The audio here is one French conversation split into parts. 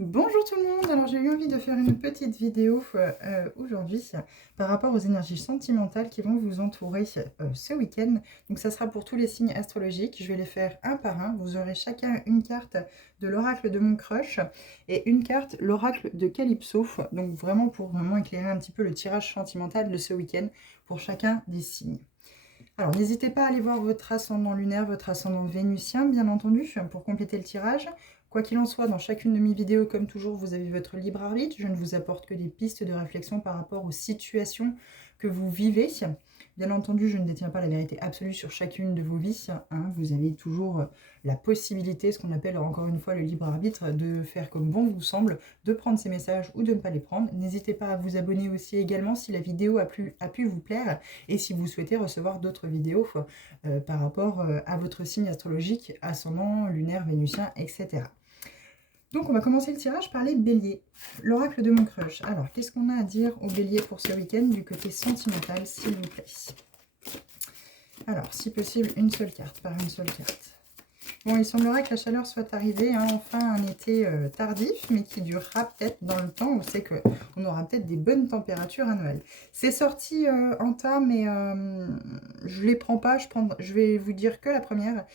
Bonjour tout le monde, alors j'ai eu envie de faire une petite vidéo aujourd'hui par rapport aux énergies sentimentales qui vont vous entourer ce week-end. Donc ça sera pour tous les signes astrologiques, je vais les faire un par un. Vous aurez chacun une carte de l'oracle de mon crush et une carte l'oracle de Calypso. Donc vraiment pour vraiment éclairer un petit peu le tirage sentimental de ce week-end pour chacun des signes. Alors, n'hésitez pas à aller voir votre ascendant lunaire, votre ascendant vénusien, bien entendu, pour compléter le tirage. Quoi qu'il en soit, dans chacune de mes vidéos, comme toujours, vous avez votre libre arbitre. Je ne vous apporte que des pistes de réflexion par rapport aux situations que vous vivez. Bien entendu, je ne détiens pas la vérité absolue sur chacune de vos vies, hein. Vous avez toujours la possibilité, ce qu'on appelle encore une fois le libre arbitre, de faire comme bon vous semble, de prendre ces messages ou de ne pas les prendre. N'hésitez pas à vous abonner aussi également si la vidéo a pu vous plaire et si vous souhaitez recevoir d'autres vidéos par rapport à votre signe astrologique, ascendant, lunaire, vénusien, etc. Donc on va commencer le tirage par les béliers. L'oracle de mon crush. Alors, qu'est-ce qu'on a à dire aux béliers pour ce week-end du côté sentimental, s'il vous plaît? Alors, si possible, une seule carte, par une seule carte. Bon, il semblerait que la chaleur soit arrivée, hein, enfin un été tardif, mais qui durera peut-être dans le temps où c'est qu'on aura peut-être des bonnes températures à Noël. C'est sorti en tas, mais je ne les prends pas. Je vais vous dire que la première.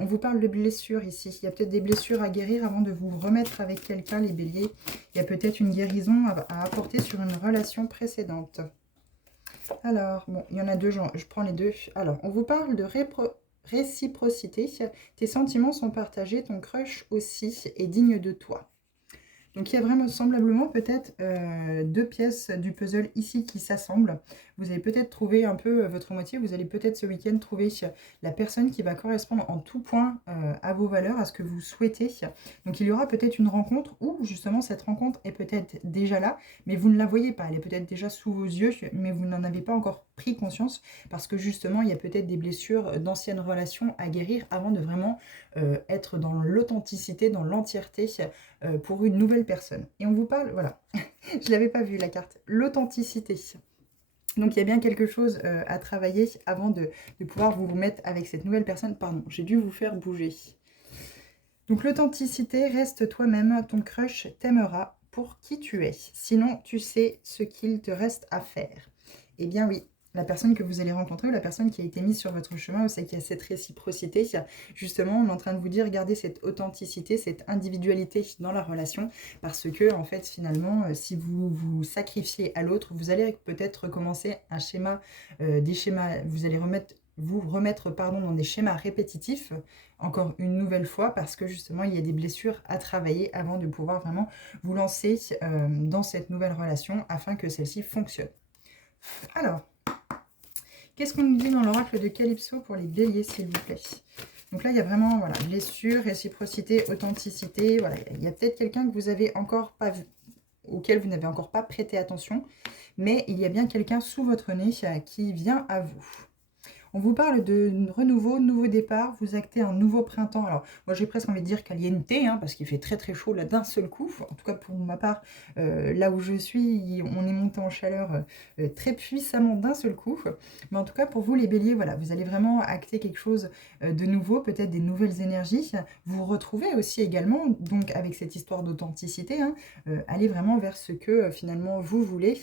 On vous parle de blessures ici. Il y a peut-être des blessures à guérir avant de vous remettre avec quelqu'un, les béliers. Il y a peut-être une guérison à apporter sur une relation précédente. Alors, bon, il y en a deux, je prends les deux. Alors, on vous parle de réciprocité. Tes sentiments sont partagés, ton crush aussi est digne de toi. Donc il y a vraiment semblablement peut-être deux pièces du puzzle ici qui s'assemblent. Vous allez peut-être trouver un peu votre moitié, vous allez peut-être ce week-end trouver la personne qui va correspondre en tout point à vos valeurs, à ce que vous souhaitez. Donc il y aura peut-être une rencontre où justement cette rencontre est peut-être déjà là, mais vous ne la voyez pas. Elle est peut-être déjà sous vos yeux, mais vous n'en avez pas encore pris conscience parce que justement il y a peut-être des blessures d'anciennes relations à guérir avant de vraiment être dans l'authenticité, dans l'entièreté pour une nouvelle personne. Et on vous parle, voilà, je ne l'avais pas vu la carte, l'authenticité. Donc il y a bien quelque chose à travailler avant de pouvoir vous remettre avec cette nouvelle personne. Pardon, j'ai dû vous faire bouger. Donc l'authenticité, reste toi-même, ton crush t'aimera pour qui tu es. Sinon, tu sais ce qu'il te reste à faire. Eh bien oui, la personne que vous allez rencontrer ou la personne qui a été mise sur votre chemin, c'est qu'il y a cette réciprocité. Justement, on est en train de vous dire, gardez cette authenticité, cette individualité dans la relation, parce que, en fait, finalement, si vous vous sacrifiez à l'autre, vous allez peut-être recommencer un schéma, des schémas, vous allez vous remettre dans des schémas répétitifs, encore une nouvelle fois, parce que justement, il y a des blessures à travailler avant de pouvoir vraiment vous lancer dans cette nouvelle relation afin que celle-ci fonctionne. Alors, qu'est-ce qu'on nous dit dans l'oracle de Calypso pour les béliers, s'il vous plaît? Donc là, il y a vraiment, voilà, blessure, réciprocité, authenticité. Voilà, il y a peut-être quelqu'un que vous avez encore pas vu, auquel vous n'avez encore pas prêté attention, mais il y a bien quelqu'un sous votre nez qui vient à vous. On vous parle de renouveau, nouveau départ, vous actez un nouveau printemps. Alors, moi j'ai presque envie de dire caliente, hein, parce qu'il fait très très chaud là d'un seul coup. En tout cas pour ma part, là où je suis, on est monté en chaleur très puissamment d'un seul coup. Mais en tout cas pour vous les béliers, voilà, vous allez vraiment acter quelque chose de nouveau, peut-être des nouvelles énergies. Vous vous retrouvez aussi également, donc avec cette histoire d'authenticité, hein, allez vraiment vers ce que finalement vous voulez,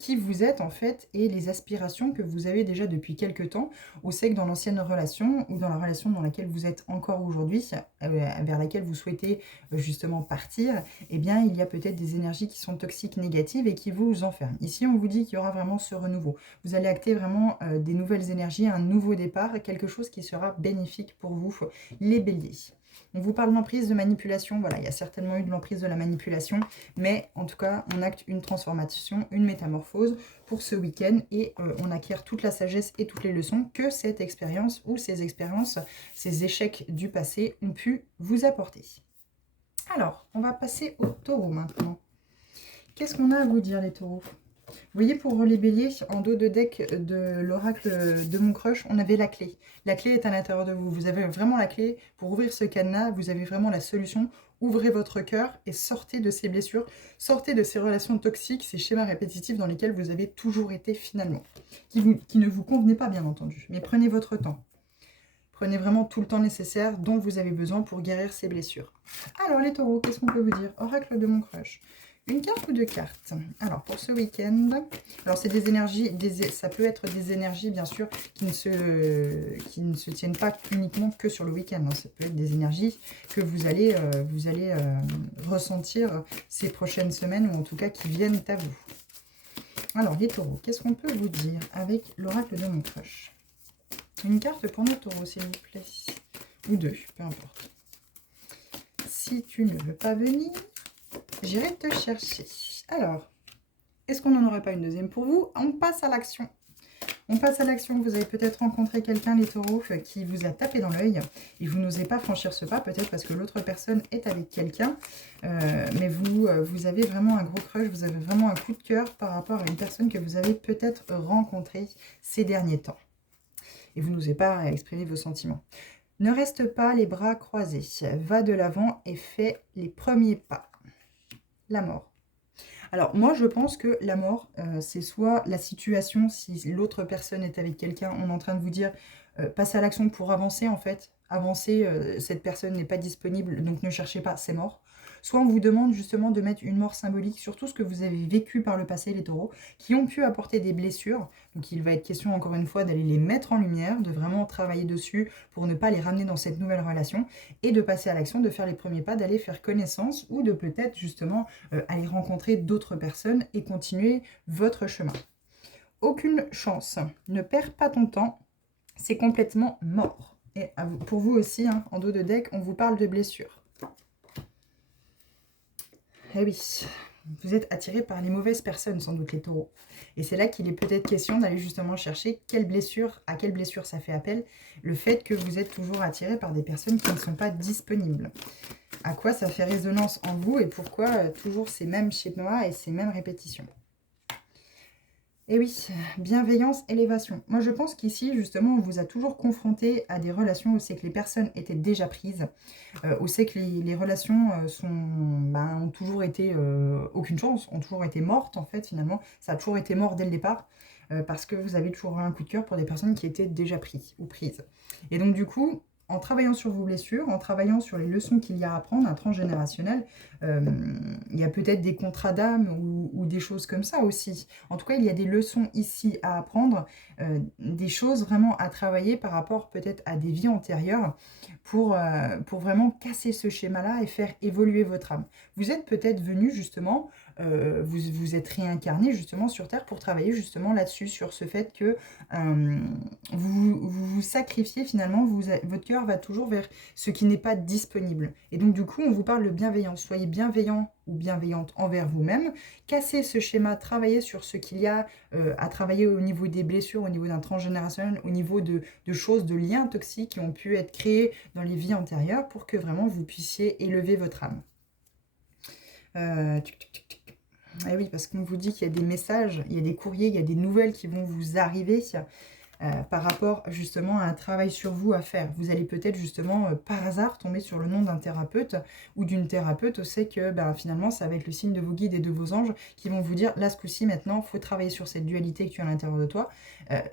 qui vous êtes en fait, et les aspirations que vous avez déjà depuis quelques temps, ou c'est que dans l'ancienne relation, ou dans la relation dans laquelle vous êtes encore aujourd'hui, vers laquelle vous souhaitez justement partir, eh bien il y a peut-être des énergies qui sont toxiques, négatives, et qui vous enferment. Ici on vous dit qu'il y aura vraiment ce renouveau. Vous allez acter vraiment des nouvelles énergies, un nouveau départ, quelque chose qui sera bénéfique pour vous, les béliers. On vous parle d'emprise, de manipulation. Voilà, il y a certainement eu de l'emprise, de la manipulation. Mais en tout cas, on acte une transformation, une métamorphose pour ce week-end. Et on acquiert toute la sagesse et toutes les leçons que cette expérience ou ces expériences, ces échecs du passé ont pu vous apporter. Alors, on va passer aux taureaux maintenant. Qu'est-ce qu'on a à vous dire, les taureaux? Vous voyez, pour les béliers, en dos de deck de l'oracle de mon crush, on avait la clé. La clé est à l'intérieur de vous. Vous avez vraiment la clé pour ouvrir ce cadenas. Vous avez vraiment la solution. Ouvrez votre cœur et sortez de ces blessures. Sortez de ces relations toxiques, ces schémas répétitifs dans lesquels vous avez toujours été finalement. Qui ne vous convenaient pas, bien entendu. Mais prenez votre temps. Prenez vraiment tout le temps nécessaire dont vous avez besoin pour guérir ces blessures. Alors les taureaux, qu'est-ce qu'on peut vous dire? Oracle de mon crush. Une carte ou deux cartes? Alors pour ce week-end, alors c'est des énergies, ça peut être des énergies bien sûr qui ne se tiennent pas uniquement que sur le week-end. Hein. Ça peut être des énergies que vous allez ressentir ces prochaines semaines, ou en tout cas qui viennent à vous. Alors les taureaux, qu'est-ce qu'on peut vous dire avec l'oracle de mon crush? Une carte pour nos taureaux s'il vous plaît, ou deux, peu importe. Si tu ne veux pas venir, j'irai te chercher. Alors, est-ce qu'on n'en aurait pas une deuxième pour vous? On passe à l'action. On passe à l'action. Vous avez peut-être rencontré quelqu'un, les taureaux, qui vous a tapé dans l'œil et vous n'osez pas franchir ce pas, peut-être parce que l'autre personne est avec quelqu'un. Mais vous avez vraiment un gros crush, vous avez vraiment un coup de cœur par rapport à une personne que vous avez peut-être rencontrée ces derniers temps. Et vous n'osez pas exprimer vos sentiments. Ne reste pas les bras croisés. Va de l'avant et fais les premiers pas. La mort. Alors moi je pense que la mort, c'est soit la situation, si l'autre personne est avec quelqu'un, on est en train de vous dire passe à l'action pour avancer en fait. Avancer, cette personne n'est pas disponible, donc ne cherchez pas, c'est mort. Soit on vous demande justement de mettre une mort symbolique sur tout ce que vous avez vécu par le passé, les taureaux, qui ont pu apporter des blessures. Donc il va être question encore une fois d'aller les mettre en lumière, de vraiment travailler dessus pour ne pas les ramener dans cette nouvelle relation et de passer à l'action, de faire les premiers pas, d'aller faire connaissance ou de peut-être justement aller rencontrer d'autres personnes et continuer votre chemin. Aucune chance, ne perds pas ton temps, c'est complètement mort. Et pour vous aussi, hein, en dos de deck, on vous parle de blessures. Eh oui, vous êtes attirés par les mauvaises personnes, sans doute les taureaux. Et c'est là qu'il est peut-être question d'aller justement chercher à quelle blessure ça fait appel. Le fait que vous êtes toujours attirés par des personnes qui ne sont pas disponibles. À quoi ça fait résonance en vous et pourquoi toujours ces mêmes schémas et ces mêmes répétitions. Et oui, bienveillance, élévation. Moi, je pense qu'ici, justement, on vous a toujours confronté à des relations où c'est que les personnes étaient déjà prises, où c'est que les relations ont toujours été aucune chance, ont toujours été mortes, en fait, finalement. Ça a toujours été mort dès le départ, parce que vous avez toujours eu un coup de cœur pour des personnes qui étaient déjà prises ou prises. Et donc, du coup, en travaillant sur vos blessures, en travaillant sur les leçons qu'il y a à apprendre, un transgénérationnel, il y a peut-être des contrats d'âme ou des choses comme ça aussi. En tout cas, il y a des leçons ici à apprendre, des choses vraiment à travailler par rapport peut-être à des vies antérieures pour vraiment casser ce schéma-là et faire évoluer votre âme. Vous êtes peut-être venu justement, vous êtes réincarné justement sur Terre pour travailler justement là-dessus, sur ce fait que vous sacrifiez finalement, votre cœur va toujours vers ce qui n'est pas disponible. Et donc du coup, on vous parle de bienveillance. Soyez bienveillant ou bienveillante envers vous-même. Cassez ce schéma, travaillez sur ce qu'il y a à travailler au niveau des blessures, au niveau d'un transgénérationnel, au niveau de choses, de liens toxiques qui ont pu être créés dans les vies antérieures pour que vraiment vous puissiez élever votre âme. Et oui, parce qu'on vous dit qu'il y a des messages, il y a des courriers, il y a des nouvelles qui vont vous arriver par rapport justement à un travail sur vous à faire. Vous allez peut-être justement par hasard tomber sur le nom d'un thérapeute ou d'une thérapeute. C'est que finalement ça va être le signe de vos guides et de vos anges qui vont vous dire là ce coup-ci maintenant, il faut travailler sur cette dualité que tu as à l'intérieur de toi.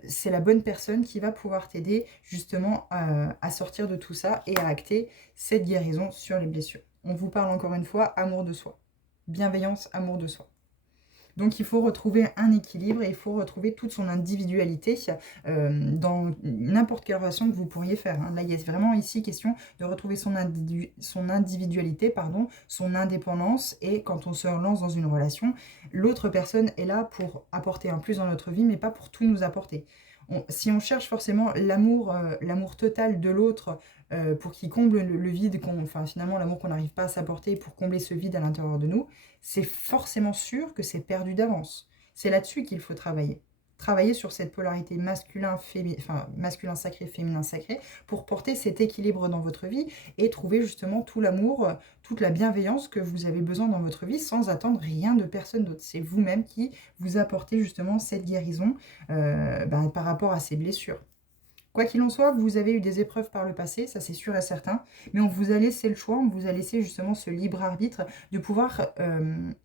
C'est la bonne personne qui va pouvoir t'aider justement à sortir de tout ça et à acter cette guérison sur les blessures. On vous parle encore une fois, amour de soi. Bienveillance, amour de soi. Donc il faut retrouver un équilibre et il faut retrouver toute son individualité dans n'importe quelle relation que vous pourriez faire. Hein. Là, il y a vraiment ici question de retrouver son individualité, son indépendance. Et quand on se relance dans une relation, l'autre personne est là pour apporter un plus dans notre vie, mais pas pour tout nous apporter. Si on cherche forcément l'amour total de l'autre pour qu'il comble le vide, finalement l'amour qu'on n'arrive pas à s'apporter pour combler ce vide à l'intérieur de nous, c'est forcément sûr que c'est perdu d'avance. C'est là-dessus qu'il faut travailler. Travailler sur cette polarité masculin sacré, féminin sacré, pour porter cet équilibre dans votre vie et trouver justement tout l'amour, toute la bienveillance que vous avez besoin dans votre vie sans attendre rien de personne d'autre. C'est vous-même qui vous apportez justement cette guérison par rapport à ces blessures. Quoi qu'il en soit, vous avez eu des épreuves par le passé, ça c'est sûr et certain, mais on vous a laissé le choix, on vous a laissé justement ce libre arbitre de pouvoir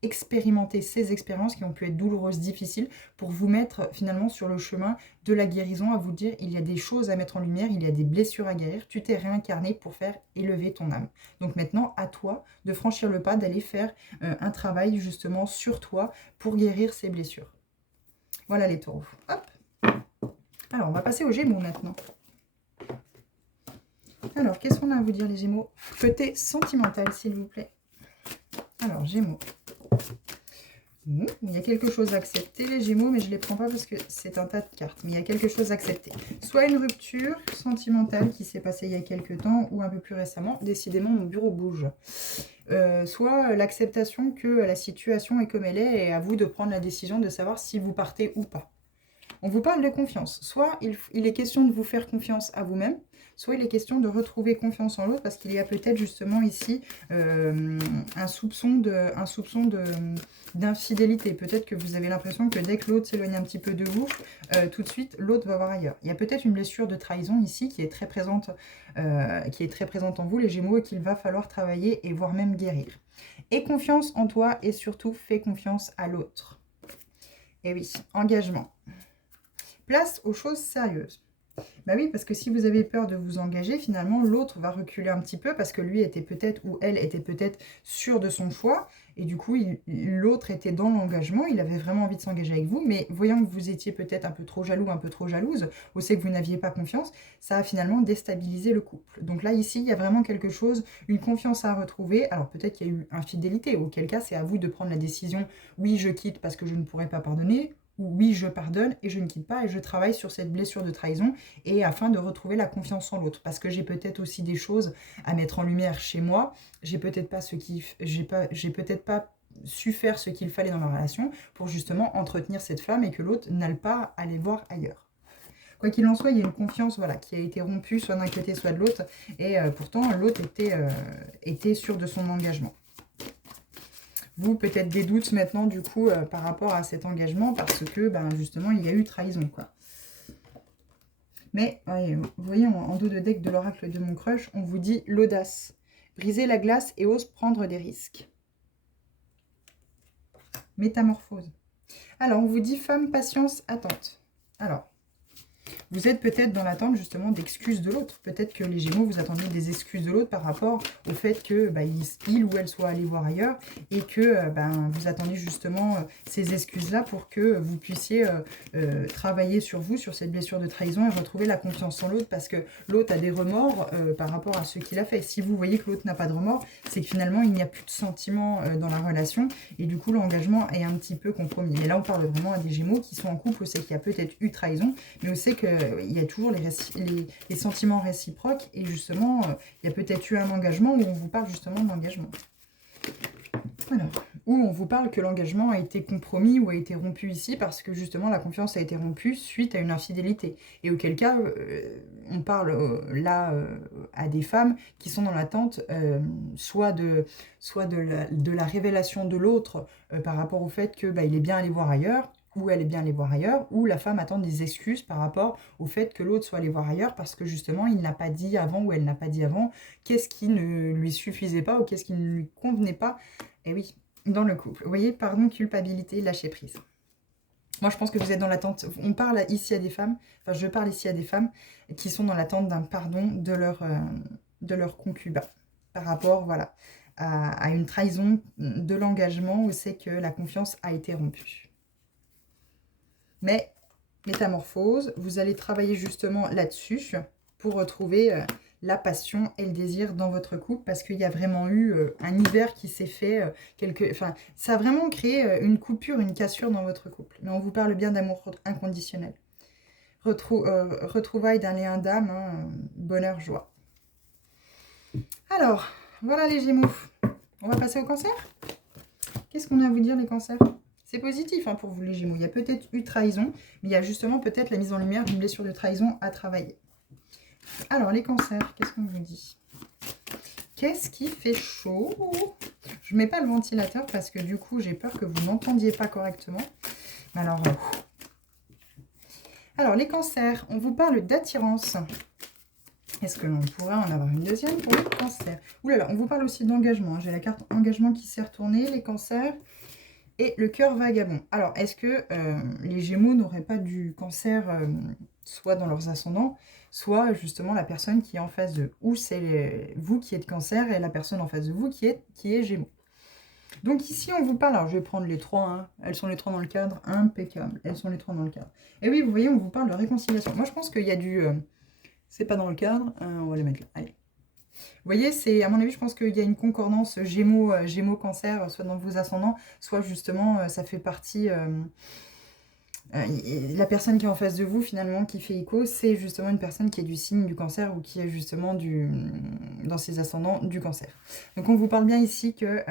expérimenter ces expériences qui ont pu être douloureuses, difficiles, pour vous mettre finalement sur le chemin de la guérison, à vous dire il y a des choses à mettre en lumière, il y a des blessures à guérir, tu t'es réincarné pour faire élever ton âme. Donc maintenant, à toi de franchir le pas, d'aller faire un travail justement sur toi pour guérir ces blessures. Voilà les taureaux. Hop. Alors, on va passer aux Gémeaux maintenant. Alors, qu'est-ce qu'on a à vous dire, les Gémeaux? Côté sentimental, s'il vous plaît. Alors, Gémeaux. Il y a quelque chose à accepter, les Gémeaux, mais je ne les prends pas parce que c'est un tas de cartes. Mais il y a quelque chose à accepter. Soit une rupture sentimentale qui s'est passée il y a quelques temps ou un peu plus récemment. Décidément, mon bureau bouge. Soit l'acceptation que la situation est comme elle est et à vous de prendre la décision de savoir si vous partez ou pas. On vous parle de confiance. Soit il est question de vous faire confiance à vous-même, soit il est question de retrouver confiance en l'autre parce qu'il y a peut-être justement ici un soupçon d'infidélité. Peut-être que vous avez l'impression que dès que l'autre s'éloigne un petit peu de vous, tout de suite, l'autre va voir ailleurs. Il y a peut-être une blessure de trahison ici qui est très présente en vous, les Gémeaux, et qu'il va falloir travailler et voire même guérir. Aie confiance en toi et surtout fais confiance à l'autre. Et oui, engagement. Place aux choses sérieuses. Bah oui, parce que si vous avez peur de vous engager, finalement, l'autre va reculer un petit peu parce que lui était peut-être, ou elle était peut-être sûre de son choix. Et du coup, l'autre était dans l'engagement, il avait vraiment envie de s'engager avec vous. Mais voyant que vous étiez peut-être un peu trop jaloux, un peu trop jalouse, ou c'est que vous n'aviez pas confiance, ça a finalement déstabilisé le couple. Donc là, ici, il y a vraiment quelque chose, une confiance à retrouver. Alors peut-être qu'il y a eu infidélité, auquel cas, c'est à vous de prendre la décision. Oui, je quitte parce que je ne pourrai pas pardonner. Ou oui, je pardonne et je ne quitte pas et je travaille sur cette blessure de trahison et afin de retrouver la confiance en l'autre. Parce que j'ai peut-être aussi des choses à mettre en lumière chez moi. J'ai peut-être pas su faire ce qu'il fallait dans ma relation pour justement entretenir cette flamme et que l'autre n'aille pas aller voir ailleurs. Quoi qu'il en soit, il y a une confiance qui a été rompue, soit d'un côté, soit de l'autre. Et pourtant, l'autre était sûr de son engagement. Vous, peut-être des doutes maintenant, du coup, par rapport à cet engagement, parce que, justement, il y a eu trahison, quoi. Mais, vous voyez, en dos de deck de l'oracle de mon crush, on vous dit l'audace. Brisez la glace et ose prendre des risques. Métamorphose. Alors, on vous dit femme, patience, attente. Alors, vous êtes peut-être dans l'attente justement d'excuses de l'autre. Peut-être que les Gémeaux, vous attendez des excuses de l'autre par rapport au fait que il ou elle soit allé voir ailleurs et que vous attendez justement ces excuses-là pour que vous puissiez travailler sur vous, sur cette blessure de trahison et retrouver la confiance en l'autre parce que l'autre a des remords par rapport à ce qu'il a fait. Si vous voyez que l'autre n'a pas de remords, c'est que finalement il n'y a plus de sentiments dans la relation et du coup l'engagement est un petit peu compromis. Mais là on parle vraiment à des Gémeaux qui sont en couple, c'est qu'il y a peut-être eu trahison, mais on sait qu'il y a toujours les sentiments réciproques et justement il y a peut-être eu un engagement où on vous parle justement de l'engagement. Alors, où on vous parle que l'engagement a été compromis ou a été rompu ici parce que justement la confiance a été rompue suite à une infidélité. Et auquel cas, on parle à des femmes qui sont dans l'attente soit de la révélation de l'autre par rapport au fait que il est bien allé voir ailleurs, ou elle est bien allée voir ailleurs, ou la femme attend des excuses par rapport au fait que l'autre soit allé voir ailleurs parce que justement il n'a pas dit avant ou elle n'a pas dit avant qu'est-ce qui ne lui suffisait pas ou qu'est-ce qui ne lui convenait pas. Et oui, dans le couple. Vous voyez, pardon, culpabilité, lâcher prise. Moi, je pense que vous êtes dans l'attente. On parle ici à des femmes, enfin, je parle ici à des femmes qui sont dans l'attente d'un pardon de leur concubin par rapport, voilà, à une trahison de l'engagement où c'est que la confiance a été rompue. Mais, métamorphose, vous allez travailler justement là-dessus pour retrouver la passion et le désir dans votre couple parce qu'il y a vraiment eu un hiver qui s'est fait, ça a vraiment créé une coupure, une cassure dans votre couple. Mais on vous parle bien d'amour inconditionnel. Retrouvailles d'un lien d'âme, bonheur, joie. Alors, voilà les Gémeaux. On va passer au Cancer. Qu'est-ce qu'on a à vous dire les Cancers ? C'est positif pour vous les Gémeaux. Il y a peut-être eu trahison, mais il y a justement peut-être la mise en lumière d'une blessure de trahison à travailler. Alors les Cancers, qu'est-ce qu'on vous dit? Qu'est-ce qui fait chaud? Je ne mets pas le ventilateur parce que du coup j'ai peur que vous n'entendiez pas correctement. Alors, Alors, les cancers, on vous parle d'attirance. Est-ce que l'on pourrait en avoir une deuxième pour les cancers? Ouh là là, on vous parle aussi d'engagement. J'ai la carte engagement qui s'est retournée, les cancers et le cœur vagabond. Alors, est-ce que les Gémeaux n'auraient pas du cancer soit dans leurs ascendants, soit justement la personne qui est en face d'eux? Ou c'est vous qui êtes cancer et la personne en face de vous qui est Gémeaux. Donc ici, on vous parle, alors je vais prendre les trois, hein. Elles sont les trois dans le cadre, impeccable, elles sont les trois dans le cadre. Et oui, vous voyez, on vous parle de réconciliation. Moi, je pense qu'il y a du... c'est pas dans le cadre, on va les mettre là, allez. Vous voyez, c'est à mon avis, je pense qu'il y a une concordance Gémeaux, Gémeaux, Cancer, soit dans vos ascendants, soit justement, ça fait partie... la personne qui est en face de vous, finalement, qui fait écho, c'est justement une personne qui est du signe du cancer ou qui est justement dans ses ascendants du cancer. Donc on vous parle bien ici que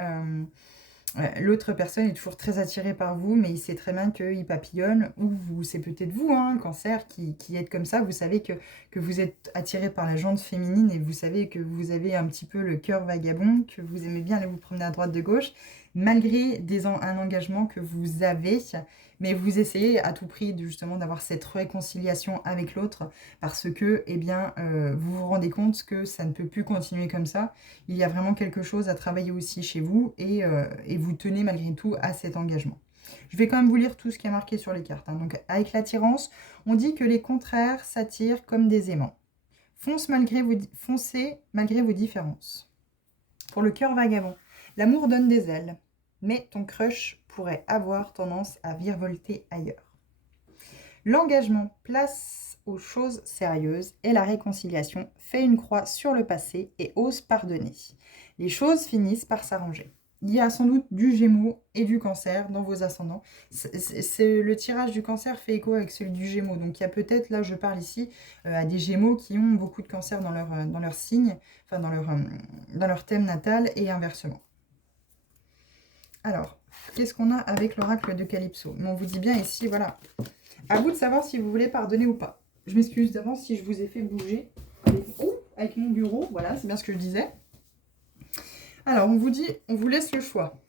l'autre personne est toujours très attirée par vous, mais il sait très bien qu'il papillonne, ou c'est peut-être vous, hein, cancer, qui êtes comme ça. Vous savez que vous êtes attiré par la jante féminine et vous savez que vous avez un petit peu le cœur vagabond, que vous aimez bien aller vous promener à droite de gauche, malgré un engagement que vous avez, mais vous essayez à tout prix justement d'avoir cette réconciliation avec l'autre parce que eh bien, vous vous rendez compte que ça ne peut plus continuer comme ça. Il y a vraiment quelque chose à travailler aussi chez vous et vous tenez malgré tout à cet engagement. Je vais quand même vous lire tout ce qui est marqué sur les cartes, hein. Donc avec l'attirance, on dit que les contraires s'attirent comme des aimants. Foncez malgré vos différences. Pour le cœur vagabond, l'amour donne des ailes, mais ton crush pourrait avoir tendance à virevolter ailleurs. L'engagement place aux choses sérieuses et la réconciliation fait une croix sur le passé et ose pardonner. Les choses finissent par s'arranger. Il y a sans doute du Gémeaux et du Cancer dans vos ascendants. Le tirage du Cancer fait écho avec celui du Gémeaux. Donc il y a peut-être, là je parle ici, à des Gémeaux qui ont beaucoup de Cancer dans leur signe, enfin dans leur thème natal et inversement. Alors, qu'est-ce qu'on a avec l'oracle de Calypso? On vous dit bien ici, voilà. À vous de savoir si vous voulez pardonner ou pas. Je m'excuse d'avance si je vous ai fait bouger avec mon bureau. Voilà, c'est bien ce que je disais. Alors, on vous dit, on vous laisse le choix.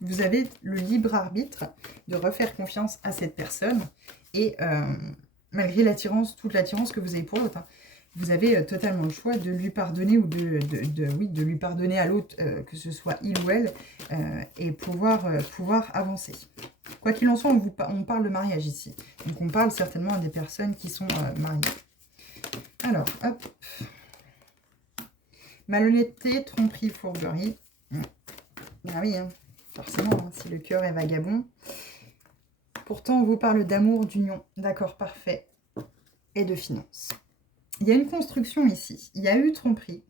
Vous avez le libre arbitre de refaire confiance à cette personne. Et malgré l'attirance, toute l'attirance que vous avez pour l'autre, hein, vous avez totalement le choix de lui pardonner ou de lui pardonner à l'autre, que ce soit il ou elle, et pouvoir avancer. Quoi qu'il en soit, on parle de mariage ici. Donc on parle certainement à des personnes qui sont mariées. Alors, hop. Malhonnêteté, tromperie, fourberie. Ah oui, hein, forcément, hein, si le cœur est vagabond. Pourtant, on vous parle d'amour, d'union, d'accord, parfait, et de finances. Il y a une construction ici. Il y a eu tromperie.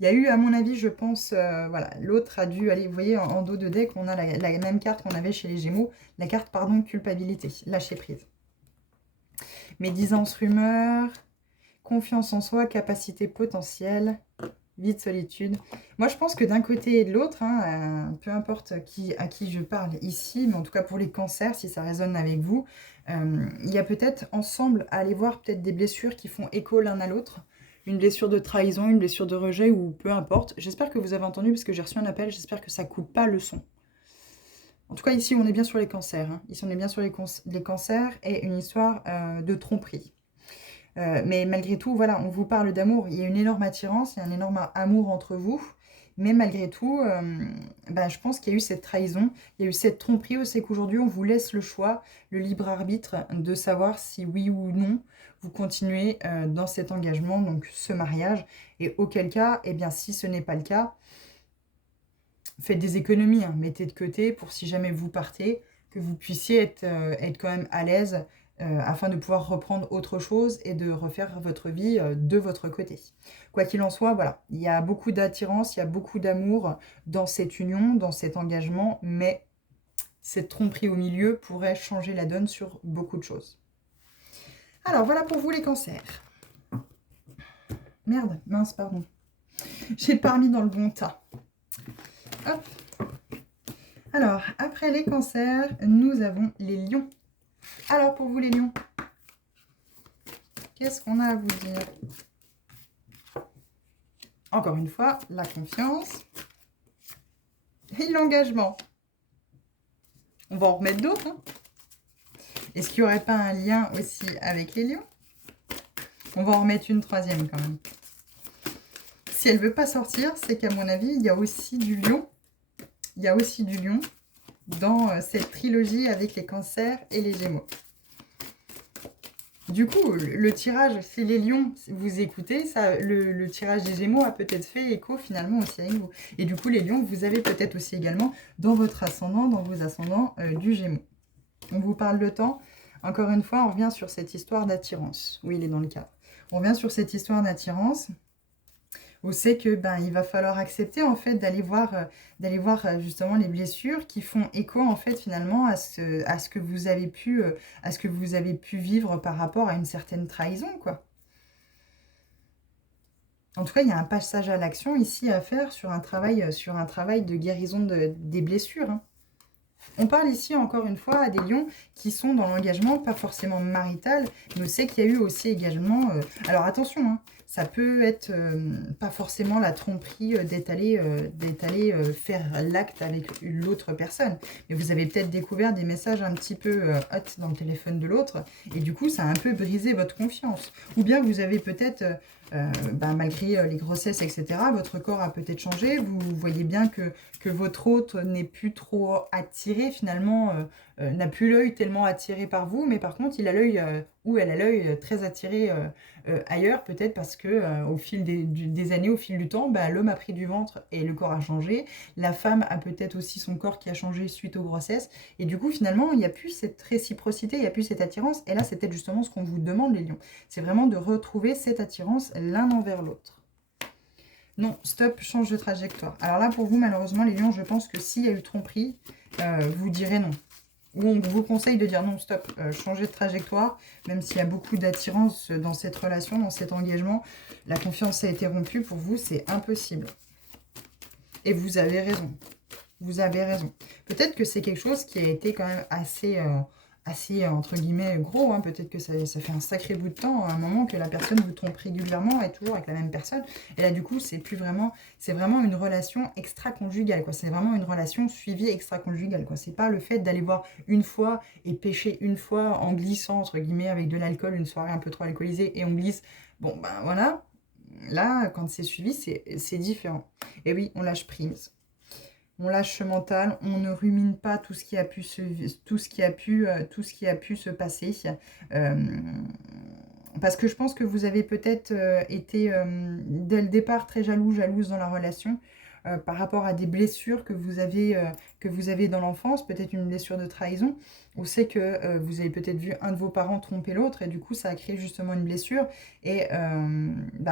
Il y a eu, à mon avis, je pense, voilà, l'autre a dû aller, vous voyez, en dos de deck, on a la même carte qu'on avait chez les Gémeaux, la carte, pardon, culpabilité, lâcher prise. Médisance, rumeur, confiance en soi, capacité potentielle, vide, solitude. Moi, je pense que d'un côté et de l'autre, hein, peu importe à qui je parle ici, mais en tout cas pour les cancers, si ça résonne avec vous, il y a peut-être ensemble à aller voir peut-être des blessures qui font écho l'un à l'autre. Une blessure de trahison, une blessure de rejet ou peu importe. J'espère que vous avez entendu parce que j'ai reçu un appel. J'espère que ça ne coupe pas le son. En tout cas, ici, on est bien sur les cancers. Hein. Ici, on est bien sur les cancers et une histoire de tromperie. Mais malgré tout, voilà, on vous parle d'amour. Il y a une énorme attirance, il y a un énorme amour entre vous. Mais malgré tout, je pense qu'il y a eu cette trahison, il y a eu cette tromperie. C'est qu'aujourd'hui, on vous laisse le choix, le libre arbitre de savoir si oui ou non vous continuez dans cet engagement, donc ce mariage. Et auquel cas, eh bien, si ce n'est pas le cas, faites des économies, hein, mettez de côté pour si jamais vous partez, que vous puissiez être quand même à l'aise afin de pouvoir reprendre autre chose et de refaire votre vie de votre côté. Quoi qu'il en soit, voilà, il y a beaucoup d'attirance, il y a beaucoup d'amour dans cette union, dans cet engagement, mais cette tromperie au milieu pourrait changer la donne sur beaucoup de choses. Alors, voilà pour vous les cancers. Merde, mince, pardon. J'ai pas remis dans le bon tas. Hop. Alors, après les cancers, nous avons les lions. Alors, pour vous les lions, qu'est-ce qu'on a à vous dire? Encore une fois, la confiance et l'engagement. On va en remettre d'autres. Hein. Est-ce qu'il n'y aurait pas un lien aussi avec les lions? On va en remettre une troisième quand même. Si elle ne veut pas sortir, c'est qu'à mon avis, il y a aussi du lion. Il y a aussi du lion dans cette trilogie avec les cancers et les gémeaux. Du coup, le tirage, si les lions, vous écoutez, ça, le tirage des gémeaux a peut-être fait écho finalement aussi avec vous. Et du coup, les lions, vous avez peut-être aussi également dans votre ascendant, dans vos ascendants du gémeaux. On vous parle de temps. Encore une fois, on revient sur cette histoire d'attirance. Oui, il est dans le cadre. On revient sur cette histoire d'attirance. Où c'est que il va falloir accepter en fait d'aller voir justement les blessures qui font écho en fait finalement à ce que vous avez pu vivre par rapport à une certaine trahison, quoi. En tout cas, il y a un passage à l'action ici à faire sur un travail de guérison des blessures, hein. On parle ici, encore une fois, à des lions qui sont dans l'engagement, pas forcément marital, mais on sait qu'il y a eu aussi également... alors attention, hein, ça peut être pas forcément la tromperie d'être allé faire l'acte avec l'autre personne. Mais vous avez peut-être découvert des messages un petit peu hot dans le téléphone de l'autre, et du coup, ça a un peu brisé votre confiance. Ou bien vous avez peut-être... malgré les grossesses, etc., votre corps a peut-être changé. Vous voyez bien que votre hôte n'est plus trop attiré, finalement, n'a plus l'œil tellement attiré par vous, mais par contre, il a l'œil, ou elle a l'œil très attiré ailleurs, peut-être parce que au fil des années, au fil du temps, l'homme a pris du ventre et le corps a changé. La femme a peut-être aussi son corps qui a changé suite aux grossesses. Et du coup, finalement, il n'y a plus cette réciprocité, il n'y a plus cette attirance. Et là, c'est peut-être justement ce qu'on vous demande, les lions. C'est vraiment de retrouver cette attirance l'un envers l'autre. Non, stop, change de trajectoire. Alors là, pour vous, malheureusement, les lions, je pense que s'il y a eu tromperie, vous direz non. Ou on vous conseille de dire non, stop, changer de trajectoire, même s'il y a beaucoup d'attirance dans cette relation, dans cet engagement, la confiance a été rompue, pour vous, c'est impossible. Et vous avez raison. Vous avez raison. Peut-être que c'est quelque chose qui a été quand même assez entre guillemets, gros, hein. Peut-être que ça fait un sacré bout de temps, à un moment que la personne vous trompe régulièrement et toujours avec la même personne. Et là, du coup, c'est vraiment une relation extra-conjugale, quoi. C'est vraiment une relation suivie extra-conjugale, quoi. C'est pas le fait d'aller voir une fois et pêcher une fois en glissant, entre guillemets, avec de l'alcool, une soirée un peu trop alcoolisée, et on glisse. Bon, voilà. Là, quand c'est suivi, c'est différent. Et oui, on lâche prise. On lâche ce mental, on ne rumine pas tout ce qui a pu se passer. Parce que je pense que vous avez peut-être été dès le départ très jalouse dans la relation par rapport à des blessures que vous avez dans l'enfance, peut-être une blessure de trahison, où c'est que vous avez peut-être vu un de vos parents tromper l'autre et du coup ça a créé justement une blessure. Et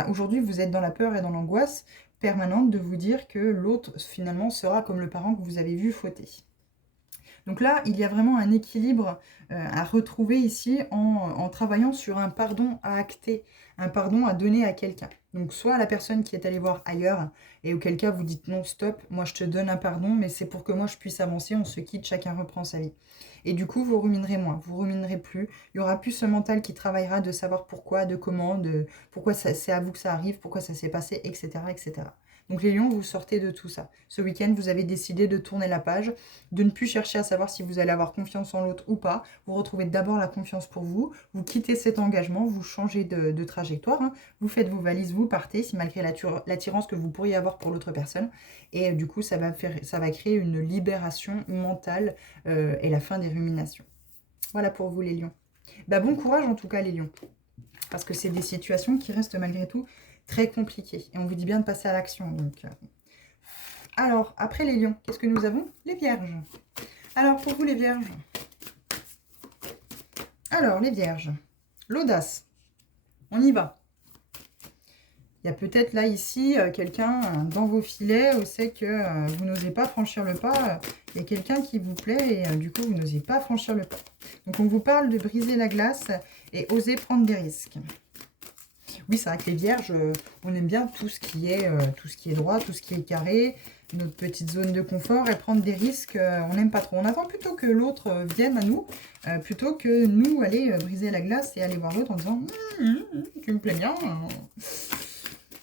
aujourd'hui vous êtes dans la peur et dans l'angoisse permanente de vous dire que l'autre finalement sera comme le parent que vous avez vu fauter. Donc là, il y a vraiment un équilibre à retrouver ici en travaillant sur un pardon à acter, un pardon à donner à quelqu'un. Donc soit à la personne qui est allée voir ailleurs, et auquel cas vous dites non, stop, moi je te donne un pardon, mais c'est pour que moi je puisse avancer, on se quitte, chacun reprend sa vie. Et du coup, vous ruminerez moins, vous ruminerez plus. Il n'y aura plus ce mental qui travaillera de savoir pourquoi, de comment, de pourquoi c'est à vous que ça arrive, pourquoi ça s'est passé, etc., etc. Donc les lions, vous sortez de tout ça. Ce week-end, vous avez décidé de tourner la page, de ne plus chercher à savoir si vous allez avoir confiance en l'autre ou pas. Vous retrouvez d'abord la confiance pour vous, vous quittez cet engagement, vous changez de trajectoire, hein. Vous faites vos valises, vous partez, si malgré l'attirance que vous pourriez avoir pour l'autre personne. Et du coup, ça va créer une libération mentale et la fin des ruminations. Voilà pour vous les lions. Bon courage en tout cas les lions. Parce que c'est des situations qui restent malgré tout très compliquées. Et on vous dit bien de passer à l'action. Donc, alors, après les lions, qu'est-ce que nous avons? Les vierges. Alors, pour vous les vierges. Alors, les vierges. L'audace. On y va. Il y a peut-être là, ici, quelqu'un dans vos filets où c'est que vous n'osez pas franchir le pas. Il y a quelqu'un qui vous plaît et du coup, vous n'osez pas franchir le pas. Donc, on vous parle de briser la glace et oser prendre des risques. Oui, c'est vrai que les vierges, on aime bien tout ce qui est droit, tout ce qui est carré, notre petite zone de confort et prendre des risques, on n'aime pas trop. On attend plutôt que l'autre vienne à nous, plutôt que nous aller briser la glace et aller voir l'autre en disant tu me plais bien,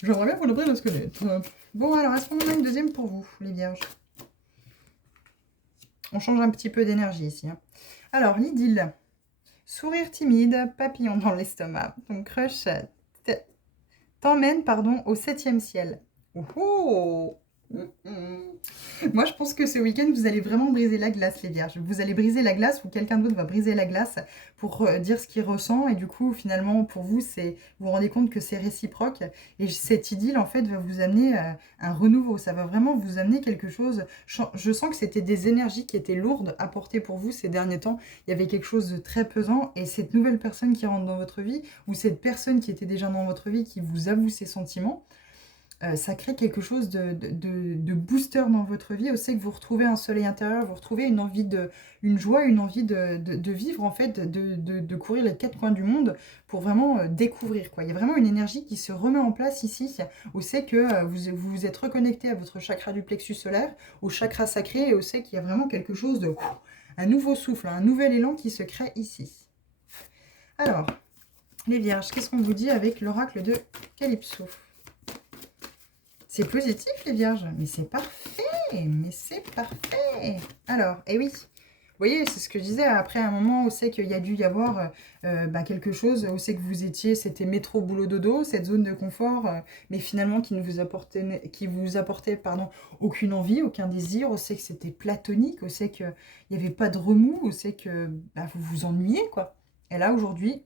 j'aimerais bien qu'on apprenne à se connaître. Bon, alors, est-ce qu'on en a une deuxième pour vous, les vierges? On change un petit peu d'énergie ici, hein. Alors, l'idylle. Sourire timide, papillon dans l'estomac. Donc crush t'emmène pardon, au 7e ciel. Oh oh. Moi, je pense que ce week-end, vous allez vraiment briser la glace, les vierges. Vous allez briser la glace ou quelqu'un d'autre va briser la glace pour dire ce qu'il ressent. Et du coup, finalement, pour vous, vous vous rendez compte que c'est réciproque. Et cette idylle, en fait, va vous amener un renouveau. Ça va vraiment vous amener quelque chose. Je sens que c'était des énergies qui étaient lourdes à porter pour vous ces derniers temps. Il y avait quelque chose de très pesant. Et cette nouvelle personne qui rentre dans votre vie, ou cette personne qui était déjà dans votre vie, qui vous avoue ses sentiments, ça crée quelque chose de booster dans votre vie. Aussi que vous retrouvez un soleil intérieur, vous retrouvez une envie une joie, une envie de vivre en fait, de courir les 4 coins du monde pour vraiment découvrir quoi. Il y a vraiment une énergie qui se remet en place ici, où c'est que vous vous êtes reconnecté à votre chakra du plexus solaire, au chakra sacré, et où c'est qu'il y a vraiment quelque chose un nouveau souffle, un nouvel élan qui se crée ici. Alors, les vierges, qu'est-ce qu'on vous dit avec l'oracle de Calypso? C'est positif, les vierges. Mais c'est parfait. Mais c'est parfait. Alors, oui. Vous voyez, c'est ce que je disais. Après, un moment où c'est qu'il y a dû y avoir quelque chose, où c'est que vous étiez, c'était métro, boulot, dodo, cette zone de confort, mais finalement qui ne vous apportait, aucune envie, aucun désir. Où c'est que c'était platonique, où c'est qu'il n'y avait pas de remous, où c'est que vous vous ennuyez, quoi. Et là, aujourd'hui,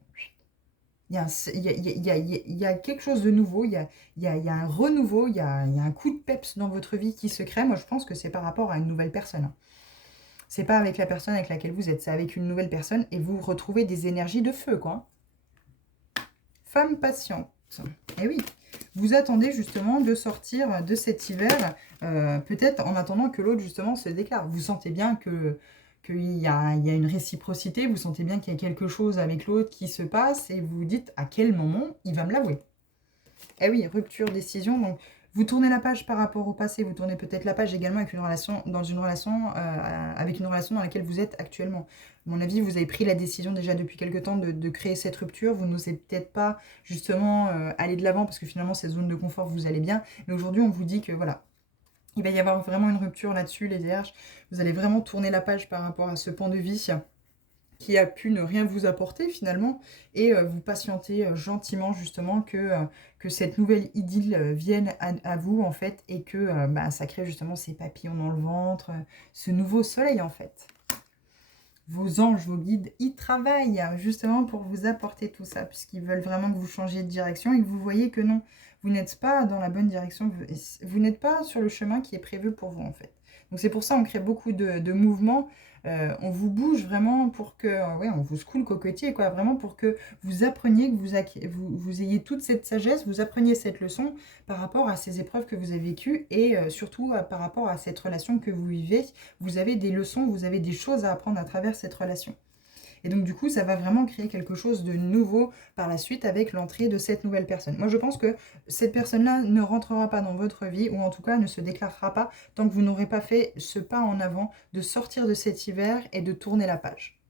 il y a quelque chose de nouveau, il y a un renouveau, il y a un coup de peps dans votre vie qui se crée. Moi, je pense que c'est par rapport à une nouvelle personne. C'est pas avec la personne avec laquelle vous êtes, c'est avec une nouvelle personne et vous retrouvez des énergies de feu, quoi. Femme patiente. Eh oui, vous attendez justement de sortir de cet hiver, peut-être en attendant que l'autre justement se déclare. Vous sentez bien qu'il y a une réciprocité, vous sentez bien qu'il y a quelque chose avec l'autre qui se passe et vous vous dites à quel moment il va me l'avouer. Eh oui, rupture, décision, donc vous tournez la page par rapport au passé, vous tournez peut-être la page également avec une relation, avec une relation dans laquelle vous êtes actuellement. À mon avis, vous avez pris la décision déjà depuis quelque temps de créer cette rupture, vous n'osez peut-être pas justement aller de l'avant parce que finalement cette zone de confort vous allez bien, mais aujourd'hui on vous dit que voilà, il va y avoir vraiment une rupture là-dessus, les vierges. Vous allez vraiment tourner la page par rapport à ce pan de vie qui a pu ne rien vous apporter finalement, et vous patientez gentiment justement que cette nouvelle idylle vienne à vous en fait, et que ça crée justement ces papillons dans le ventre, ce nouveau soleil en fait. Vos anges, vos guides, ils travaillent justement pour vous apporter tout ça, puisqu'ils veulent vraiment que vous changiez de direction et que vous voyez que non, vous n'êtes pas dans la bonne direction, vous n'êtes pas sur le chemin qui est prévu pour vous en fait. Donc c'est pour ça on crée beaucoup de mouvements, on vous bouge vraiment pour que, on vous secoue le cocotier, quoi, vraiment pour que vous appreniez, que vous ayez toute cette sagesse, vous appreniez cette leçon par rapport à ces épreuves que vous avez vécues et surtout par rapport à cette relation que vous vivez. Vous avez des leçons, vous avez des choses à apprendre à travers cette relation. Et donc du coup, ça va vraiment créer quelque chose de nouveau par la suite avec l'entrée de cette nouvelle personne. Moi, je pense que cette personne-là ne rentrera pas dans votre vie, ou en tout cas ne se déclarera pas tant que vous n'aurez pas fait ce pas en avant de sortir de cet hiver et de tourner la page.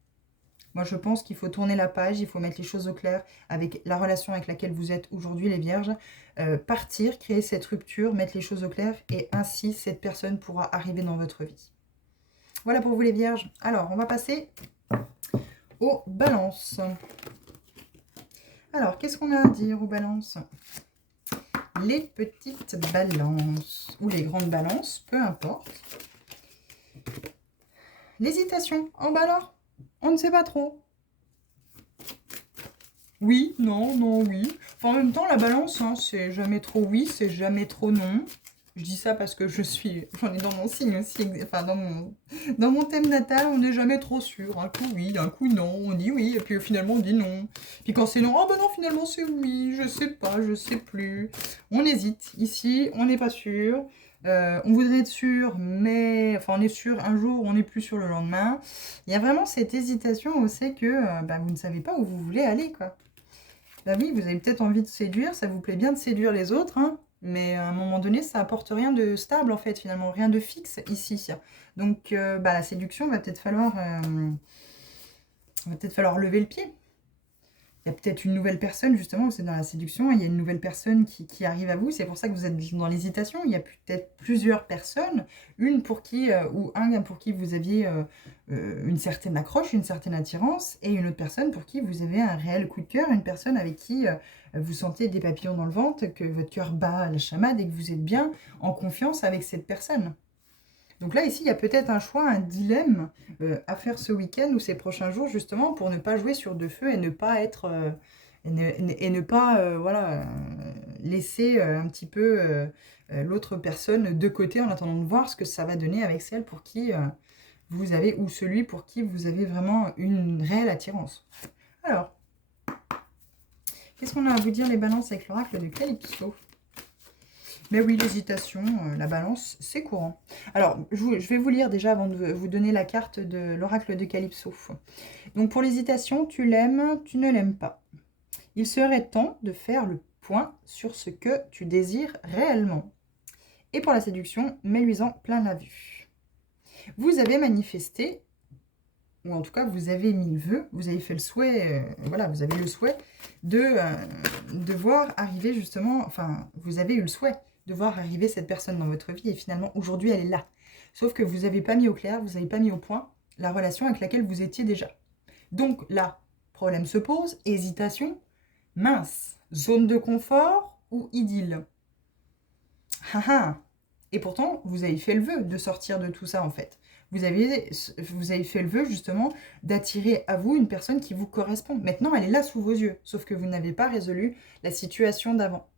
Moi, je pense qu'il faut tourner la page, il faut mettre les choses au clair avec la relation avec laquelle vous êtes aujourd'hui, les vierges. Partir, créer cette rupture, mettre les choses au clair, et ainsi, cette personne pourra arriver dans votre vie. Voilà pour vous, les vierges. Alors, on va passer aux balances. Alors, qu'est-ce qu'on a à dire aux balances? Les petites balances, ou les grandes balances, peu importe. L'hésitation. Oh bah alors, on ne sait pas trop. Oui, non, non, oui. Enfin, en même temps, la balance, hein, c'est jamais trop oui, c'est jamais trop non. Je dis ça parce que j'en ai dans mon signe aussi, enfin dans mon thème natal, on n'est jamais trop sûr. Un coup oui, un coup non, on dit oui, et puis finalement on dit non. Puis quand c'est non, oh ben non, finalement c'est oui, je sais pas, je sais plus. On hésite. Ici, on n'est pas sûr. On voudrait être sûr, mais enfin on est sûr un jour, on n'est plus sûr le lendemain. Il y a vraiment cette hésitation où c'est que vous ne savez pas où vous voulez aller, quoi. Bah oui, vous avez peut-être envie de séduire, ça vous plaît bien de séduire les autres, hein, mais à un moment donné, ça apporte rien de stable, en fait, finalement, rien de fixe ici. Donc, la séduction, va peut-être falloir lever le pied. Il y a peut-être une nouvelle personne, justement, vous êtes dans la séduction, il y a une nouvelle personne qui arrive à vous, c'est pour ça que vous êtes dans l'hésitation. Il y a peut-être plusieurs personnes, une pour qui, ou un pour qui vous aviez une certaine accroche, une certaine attirance, et une autre personne pour qui vous avez un réel coup de cœur, une personne avec qui vous sentez des papillons dans le ventre, que votre cœur bat à la chamade et que vous êtes bien en confiance avec cette personne. Donc là, ici, il y a peut-être un choix, un dilemme à faire ce week-end ou ces prochains jours, justement, pour ne pas jouer sur deux feux et ne pas être... et ne pas voilà, laisser un petit peu l'autre personne de côté en attendant de voir ce que ça va donner avec celle pour qui vous avez, ou celui pour qui vous avez vraiment une réelle attirance. Alors, qu'est-ce qu'on a à vous dire les balances avec l'oracle de Calypso? Mais oui, l'hésitation, la balance, c'est courant. Alors, je vais vous lire déjà avant de vous donner la carte de l'oracle de Calypso. Donc, pour l'hésitation, tu l'aimes, tu ne l'aimes pas. Il serait temps de faire le point sur ce que tu désires réellement. Et pour la séduction, mets-lui-en plein la vue. Vous avez manifesté, ou en tout cas, vous avez mis le vœu, vous avez fait le souhait, voilà, vous avez le souhait de voir arriver justement, enfin, vous avez eu le souhait de voir arriver cette personne dans votre vie et finalement aujourd'hui elle est là. Sauf que vous n'avez pas mis au clair, vous n'avez pas mis au point la relation avec laquelle vous étiez déjà. Donc là, problème se pose, hésitation, mince, zone de confort ou idylle. Et pourtant, vous avez fait le vœu de sortir de tout ça en fait. Vous avez fait le vœu justement d'attirer à vous une personne qui vous correspond. Maintenant, elle est là sous vos yeux, sauf que vous n'avez pas résolu la situation d'avant.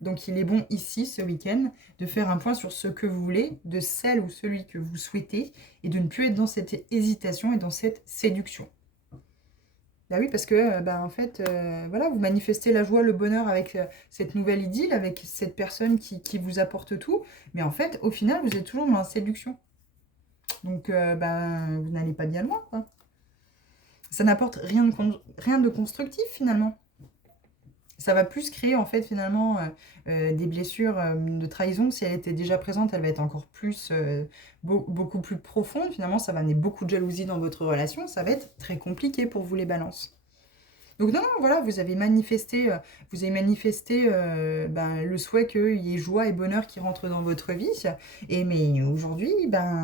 Donc il est bon ici, ce week-end, de faire un point sur ce que vous voulez, de celle ou celui que vous souhaitez, et de ne plus être dans cette hésitation et dans cette séduction. Bah oui, parce que, en fait, voilà, vous manifestez la joie, le bonheur avec cette nouvelle idylle, avec cette personne qui vous apporte tout, mais en fait, au final, vous êtes toujours dans la séduction. Donc, vous n'allez pas bien loin, quoi. Ça n'apporte rien de constructif, finalement. Ça va plus créer en fait finalement des blessures de trahison. Si elle était déjà présente, elle va être encore plus, beaucoup plus profonde. Finalement, ça va amener beaucoup de jalousie dans votre relation. Ça va être très compliqué pour vous les balances. Donc non, voilà, vous avez manifesté le souhait qu'il y ait joie et bonheur qui rentrent dans votre vie. Et mais aujourd'hui,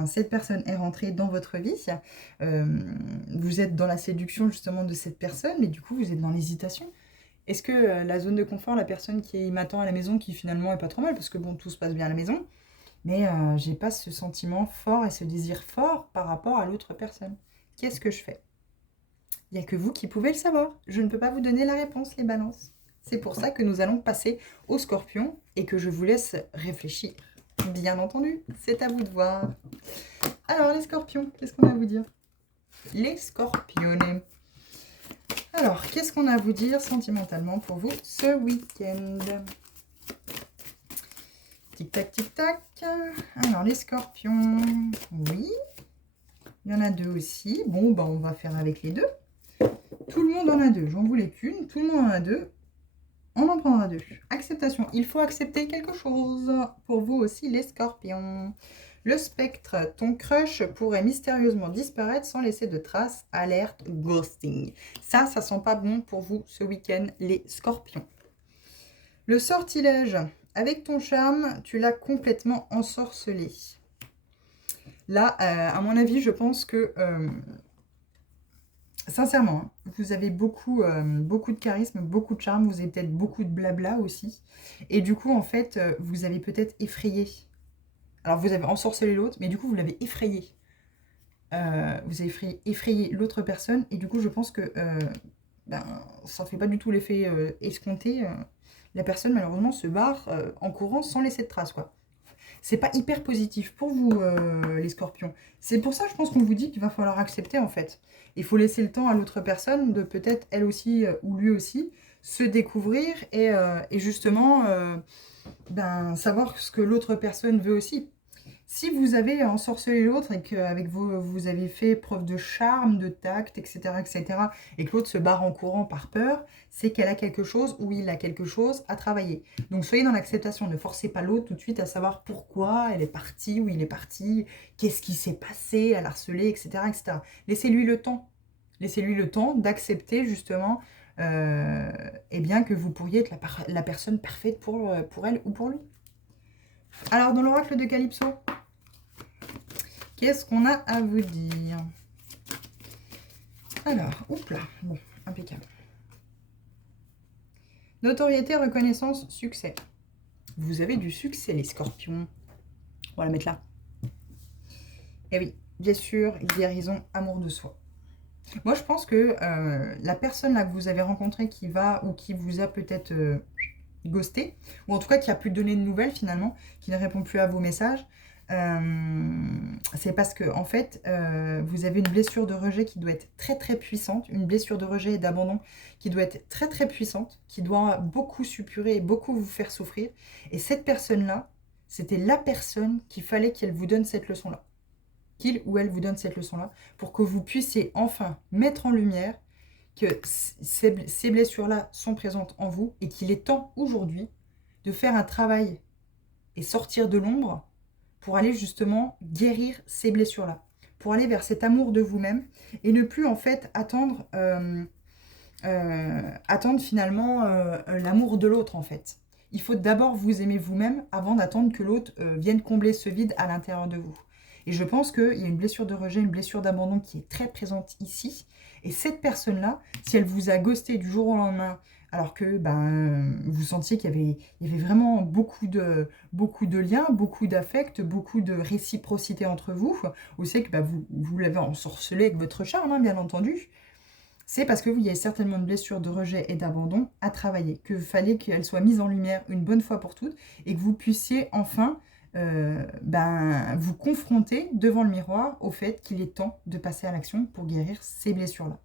cette personne est rentrée dans votre vie. Vous êtes dans la séduction justement de cette personne, mais du coup, vous êtes dans l'hésitation. Est-ce que la zone de confort, la personne qui m'attend à la maison, qui finalement est pas trop mal, parce que bon, tout se passe bien à la maison, mais j'ai pas ce sentiment fort et ce désir fort par rapport à l'autre personne. Qu'est-ce que je fais? Il n'y a que vous qui pouvez le savoir. Je ne peux pas vous donner la réponse, les balances. C'est pour ça que nous allons passer au scorpion et que je vous laisse réfléchir. Bien entendu, c'est à vous de voir. Alors, les scorpions, qu'est-ce qu'on a à vous dire? Les scorpions. Alors, qu'est-ce qu'on a à vous dire sentimentalement pour vous ce week-end? Tic-tac, tic-tac. Alors, les scorpions, oui. Il y en a deux aussi. Bon, on va faire avec les deux. Tout le monde en a deux. J'en voulais qu'une. Tout le monde en a deux. On en prendra deux. Acceptation. Il faut accepter quelque chose. Pour vous aussi, les scorpions. Le spectre, ton crush pourrait mystérieusement disparaître sans laisser de traces. Alerte, ghosting. Ça sent pas bon pour vous ce week-end, les scorpions. Le sortilège, avec ton charme, tu l'as complètement ensorcelé. Là, à mon avis, je pense que, sincèrement, vous avez beaucoup de charisme, beaucoup de charme, vous avez peut-être beaucoup de blabla aussi. Et du coup, en fait, vous avez peut-être effrayé. Alors, vous avez ensorcelé l'autre, mais du coup, vous l'avez effrayé. Vous avez effrayé l'autre personne, et du coup, je pense que ça ne fait pas du tout l'effet escompté. La personne, malheureusement, se barre en courant sans laisser de traces, quoi. C'est pas hyper positif pour vous, les scorpions. C'est pour ça, je pense qu'on vous dit qu'il va falloir accepter, en fait. Il faut laisser le temps à l'autre personne de peut-être, elle aussi, ou lui aussi, se découvrir et justement, savoir ce que l'autre personne veut aussi. Si vous avez ensorcelé l'autre et qu'avec vous avez fait preuve de charme, de tact, etc., et que l'autre se barre en courant par peur, c'est qu'elle a quelque chose ou il a quelque chose à travailler. Donc soyez dans l'acceptation, ne forcez pas l'autre tout de suite à savoir pourquoi elle est partie ou il est parti, qu'est-ce qui s'est passé, à l'harceler, etc., etc. Laissez-lui le temps. Laissez-lui le temps d'accepter justement eh bien que vous pourriez être la personne parfaite pour elle ou pour lui. Alors, dans l'oracle de Calypso, qu'est-ce qu'on a à vous dire? Alors, oups là, bon, impeccable. Notoriété, reconnaissance, succès. Vous avez du succès, les scorpions. On va la mettre là. Et oui, bien sûr, guérison, amour de soi. Moi, je pense que la personne là que vous avez rencontrée qui va ou qui vous a peut-être ghosté, ou en tout cas qui a plus donné de nouvelles finalement, qui ne répond plus à vos messages, c'est parce que en fait, vous avez une blessure de rejet qui doit être très très puissante, une blessure de rejet et d'abandon qui doit être très très puissante, qui doit beaucoup suppurer et beaucoup vous faire souffrir. Et cette personne-là, c'était la personne qu'il fallait qu'elle vous donne cette leçon-là. Qu'il ou elle vous donne cette leçon-là, pour que vous puissiez enfin mettre en lumière que ces blessures-là sont présentes en vous et qu'il est temps aujourd'hui de faire un travail et sortir de l'ombre pour aller justement guérir ces blessures-là, pour aller vers cet amour de vous-même et ne plus en fait attendre finalement l'amour de l'autre en fait. Il faut d'abord vous aimer vous-même avant d'attendre que l'autre vienne combler ce vide à l'intérieur de vous. Et je pense qu'il y a une blessure de rejet, une blessure d'abandon qui est très présente ici. Et cette personne-là, si elle vous a ghosté du jour au lendemain, alors que vous sentiez qu'il y avait vraiment beaucoup de liens, beaucoup d'affect, beaucoup de réciprocité entre vous, vous savez que vous l'avez ensorcelé avec votre charme, hein, bien entendu, c'est parce que vous y avez certainement une blessure de rejet et d'abandon à travailler, qu'il fallait qu'elle soit mise en lumière une bonne fois pour toutes, et que vous puissiez enfin vous confronter devant le miroir au fait qu'il est temps de passer à l'action pour guérir ces blessures-là,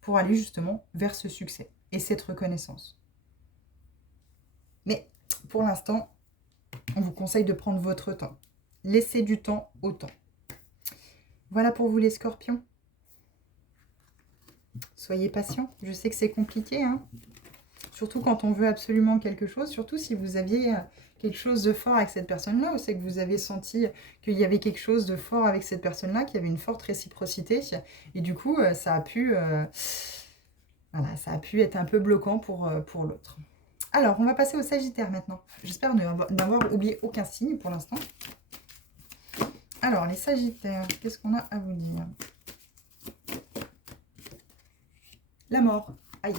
pour aller justement vers ce succès et cette reconnaissance. Mais pour l'instant, on vous conseille de prendre votre temps. Laissez du temps au temps. Voilà pour vous les scorpions. Soyez patients. Je sais que c'est compliqué, hein. Surtout quand on veut absolument quelque chose, surtout si vous aviez quelque chose de fort avec cette personne-là, ou c'est que vous avez senti qu'il y avait quelque chose de fort avec cette personne-là, qu'il y avait une forte réciprocité, et du coup, ça a pu être un peu bloquant pour l'autre. Alors, on va passer au Sagittaire maintenant. J'espère n'avoir oublié aucun signe pour l'instant. Alors, les Sagittaires, qu'est-ce qu'on a à vous dire? La mort. Aïe.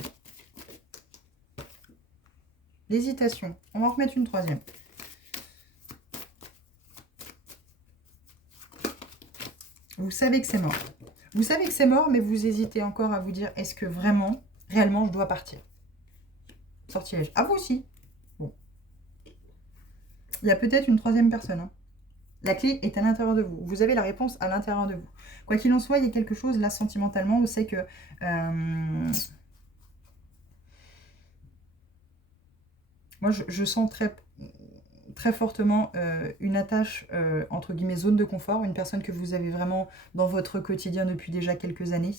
L'hésitation. On va en remettre une troisième. Vous savez que c'est mort. Vous savez que c'est mort, mais vous hésitez encore à vous dire, est-ce que vraiment, réellement, je dois partir? Sortilège. Ah, vous aussi. Bon. Il y a peut-être une troisième personne. Hein. La clé est à l'intérieur de vous. Vous avez la réponse à l'intérieur de vous. Quoi qu'il en soit, il y a quelque chose, là, sentimentalement, où c'est que... moi, je sens très fortement une attache, entre guillemets, zone de confort. Une personne que vous avez vraiment dans votre quotidien depuis déjà quelques années.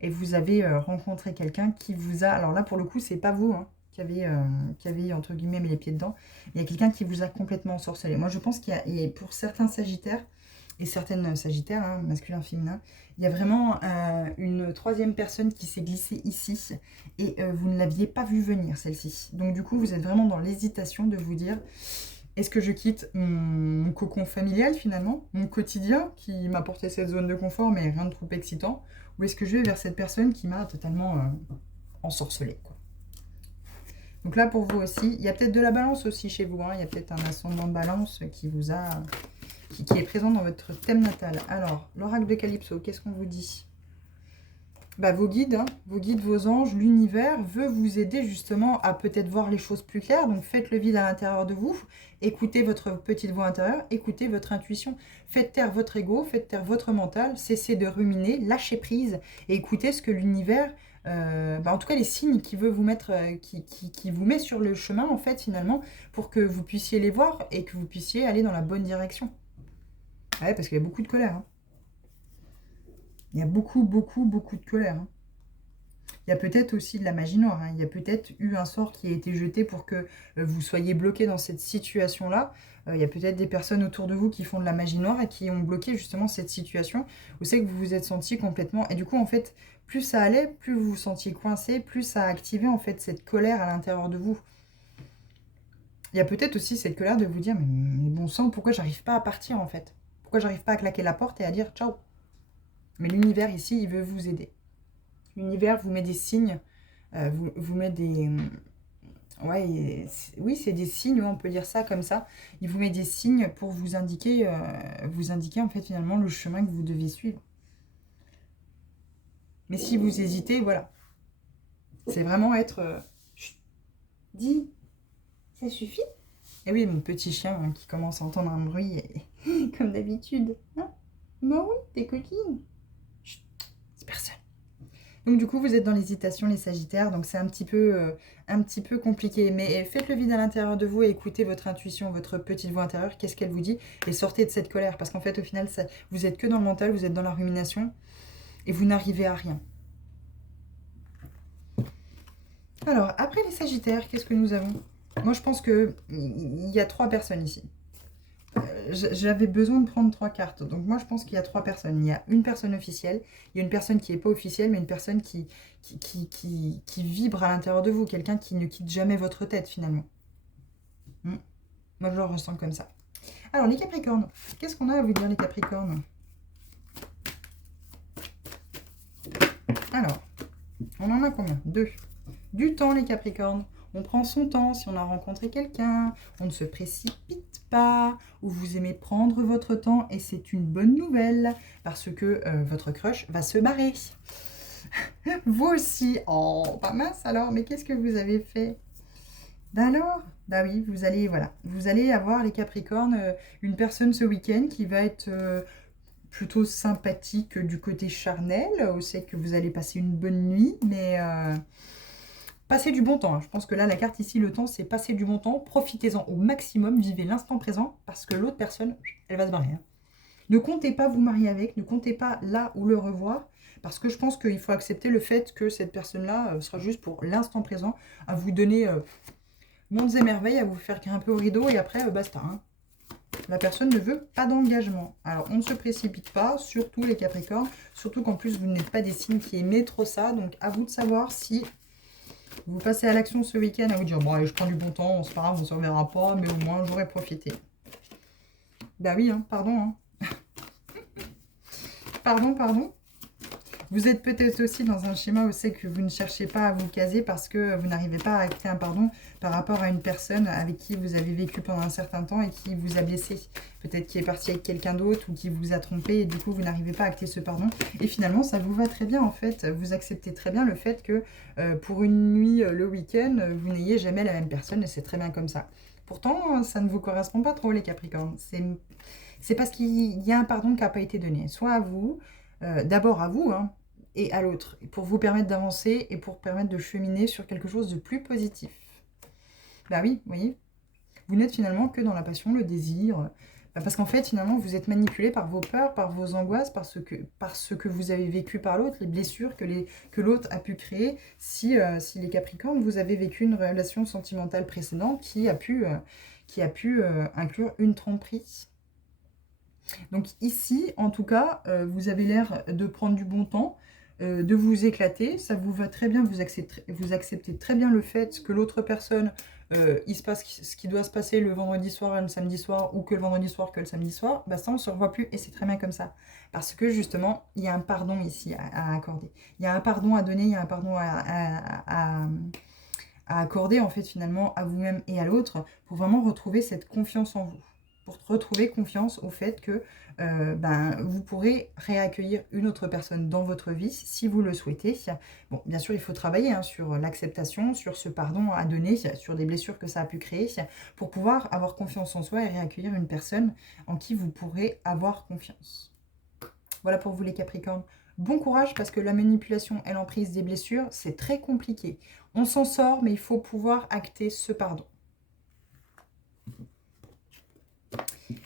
Et vous avez rencontré quelqu'un qui vous a... Alors là, pour le coup, c'est pas vous, hein, qui avez, entre guillemets, mis les pieds dedans. Il y a quelqu'un qui vous a complètement ensorcelé. Moi, je pense qu'il y a, pour certains Sagittaires, et certaines Sagittaires, hein, masculin, féminin, il y a vraiment une troisième personne qui s'est glissée ici, et vous ne l'aviez pas vue venir, celle-ci. Donc du coup, vous êtes vraiment dans l'hésitation de vous dire, est-ce que je quitte mon cocon familial, finalement, mon quotidien, qui m'apportait cette zone de confort, mais rien de trop excitant, ou est-ce que je vais vers cette personne qui m'a totalement ensorcelée, quoi. Donc là, pour vous aussi, il y a peut-être de la balance aussi chez vous, hein. Il y a peut-être un ascendant balance qui vous a... Qui est présent dans votre thème natal. Alors, l'oracle de Calypso, qu'est-ce qu'on vous dit? Vos guides, hein, vos anges, l'univers veut vous aider justement à peut-être voir les choses plus claires. Donc, faites le vide à l'intérieur de vous. Écoutez votre petite voix intérieure. Écoutez votre intuition. Faites taire votre ego. Faites taire votre mental. Cessez de ruminer. Lâchez prise. Et écoutez ce que l'univers... en tout cas, les signes qui veut vous mettre... qui vous met sur le chemin, en fait, finalement, pour que vous puissiez les voir et que vous puissiez aller dans la bonne direction. Ouais, parce qu'il y a beaucoup de colère. Hein. Il y a beaucoup de colère. Hein. Il y a peut-être aussi de la magie noire, hein. Il y a peut-être eu un sort qui a été jeté pour que vous soyez bloqué dans cette situation-là. Il y a peut-être des personnes autour de vous qui font de la magie noire et qui ont bloqué justement cette situation. Vous savez que vous vous êtes senti complètement... Et du coup, en fait, plus ça allait, plus vous vous sentiez coincé, plus ça a activé en fait cette colère à l'intérieur de vous. Il y a peut-être aussi cette colère de vous dire, mais bon sang, pourquoi j'arrive pas à partir en fait? Pourquoi j'arrive pas à claquer la porte et à dire ciao? Mais l'univers ici, il veut vous aider. L'univers vous met des signes, vous met des... Ouais, oui, c'est des signes, on peut dire ça comme ça. Il vous met des signes pour vous indiquer en fait finalement le chemin que vous devez suivre. Mais si vous hésitez, voilà. C'est vraiment être... Chut, dis, ça suffit? Et oui, mon petit chien hein, qui commence à entendre un bruit, comme d'habitude. Hein, bah oui, t'es coquine. Chut, c'est personne. Donc du coup, vous êtes dans l'hésitation, les Sagittaires, donc c'est un petit peu compliqué. Mais faites le vide à l'intérieur de vous et écoutez votre intuition, votre petite voix intérieure, qu'est-ce qu'elle vous dit, et sortez de cette colère. Parce qu'en fait, au final, vous êtes que dans le mental, vous êtes dans la rumination, et vous n'arrivez à rien. Alors, après les Sagittaires, qu'est-ce que nous avons? Moi, je pense qu'il y a 3 personnes ici. J'avais besoin de prendre 3 cartes. Donc moi, je pense qu'il y a 3 personnes. Il y a une personne officielle, il y a une personne qui n'est pas officielle, mais une personne qui vibre à l'intérieur de vous. Quelqu'un qui ne quitte jamais votre tête, finalement. Moi, je le ressens comme ça. Alors, les Capricornes. Qu'est-ce qu'on a à vous dire, les Capricornes? Alors, on en a combien? 2. Du temps, les Capricornes. On prend son temps si on a rencontré quelqu'un, on ne se précipite pas, ou vous aimez prendre votre temps, et c'est une bonne nouvelle, parce que votre crush va se barrer. Vous aussi. Oh, pas mince alors, mais qu'est-ce que vous avez fait? Alors, bah oui, vous allez avoir, les Capricornes, une personne ce week-end qui va être plutôt sympathique du côté charnel. On sait que vous allez passer une bonne nuit, mais... Passez du bon temps. Hein. Je pense que là, la carte ici, le temps, c'est passer du bon temps. Profitez-en au maximum. Vivez l'instant présent parce que l'autre personne, elle va se barrer. Hein. Ne comptez pas vous marier avec. Ne comptez pas là ou le revoir. Parce que je pense qu'il faut accepter le fait que cette personne-là sera juste pour l'instant présent. À vous donner mondes et merveilles, à vous faire grimper au rideau. Et après, basta. Hein. La personne ne veut pas d'engagement. Alors, on ne se précipite pas, surtout les Capricornes. Surtout qu'en plus, vous n'êtes pas des signes qui aimaient trop ça. Donc, à vous de savoir si... Vous passez à l'action ce week-end à vous dire bon, allez, je prends du bon temps, c'est pas grave, on ne se reverra pas, mais au moins j'aurais profité. Bah oui, hein, pardon. Hein. Pardon. Vous êtes peut-être aussi dans un schéma où c'est que vous ne cherchez pas à vous caser parce que vous n'arrivez pas à acter un pardon par rapport à une personne avec qui vous avez vécu pendant un certain temps et qui vous a blessé. Peut-être qui est parti avec quelqu'un d'autre ou qui vous a trompé et du coup vous n'arrivez pas à acter ce pardon. Et finalement ça vous va très bien en fait. Vous acceptez très bien le fait que pour une nuit le week-end, vous n'ayez jamais la même personne et c'est très bien comme ça. Pourtant ça ne vous correspond pas trop les Capricornes. C'est parce qu'il y a un pardon qui n'a pas été donné. Soit à vous, d'abord à vous, hein, et à l'autre, pour vous permettre d'avancer et pour permettre de cheminer sur quelque chose de plus positif. Bah oui, vous voyez, vous n'êtes finalement que dans la passion, le désir, parce qu'en fait, finalement, vous êtes manipulé par vos peurs, par vos angoisses, par ce que vous avez vécu par l'autre, les blessures que l'autre a pu créer. Si les Capricornes, vous avez vécu une relation sentimentale précédente qui a pu inclure une tromperie. Donc ici, en tout cas, vous avez l'air de prendre du bon temps, de vous éclater, ça vous va très bien, vous acceptez très bien le fait que l'autre personne, il se passe ce qui doit se passer le vendredi soir et le samedi soir, ou que le vendredi soir que le samedi soir, bah ça on ne se revoit plus et c'est très bien comme ça. Parce que justement, il y a un pardon ici à accorder. Il y a un pardon à donner, il y a un pardon à accorder en fait finalement à vous-même et à l'autre pour vraiment retrouver cette confiance en vous. Pour retrouver confiance au fait que vous pourrez réaccueillir une autre personne dans votre vie si vous le souhaitez. Bon, bien sûr, il faut travailler hein, sur l'acceptation, sur ce pardon à donner, sur des blessures que ça a pu créer, pour pouvoir avoir confiance en soi et réaccueillir une personne en qui vous pourrez avoir confiance. Voilà pour vous les Capricornes. Bon courage parce que la manipulation et l'emprise des blessures, c'est très compliqué. On s'en sort, mais il faut pouvoir acter ce pardon.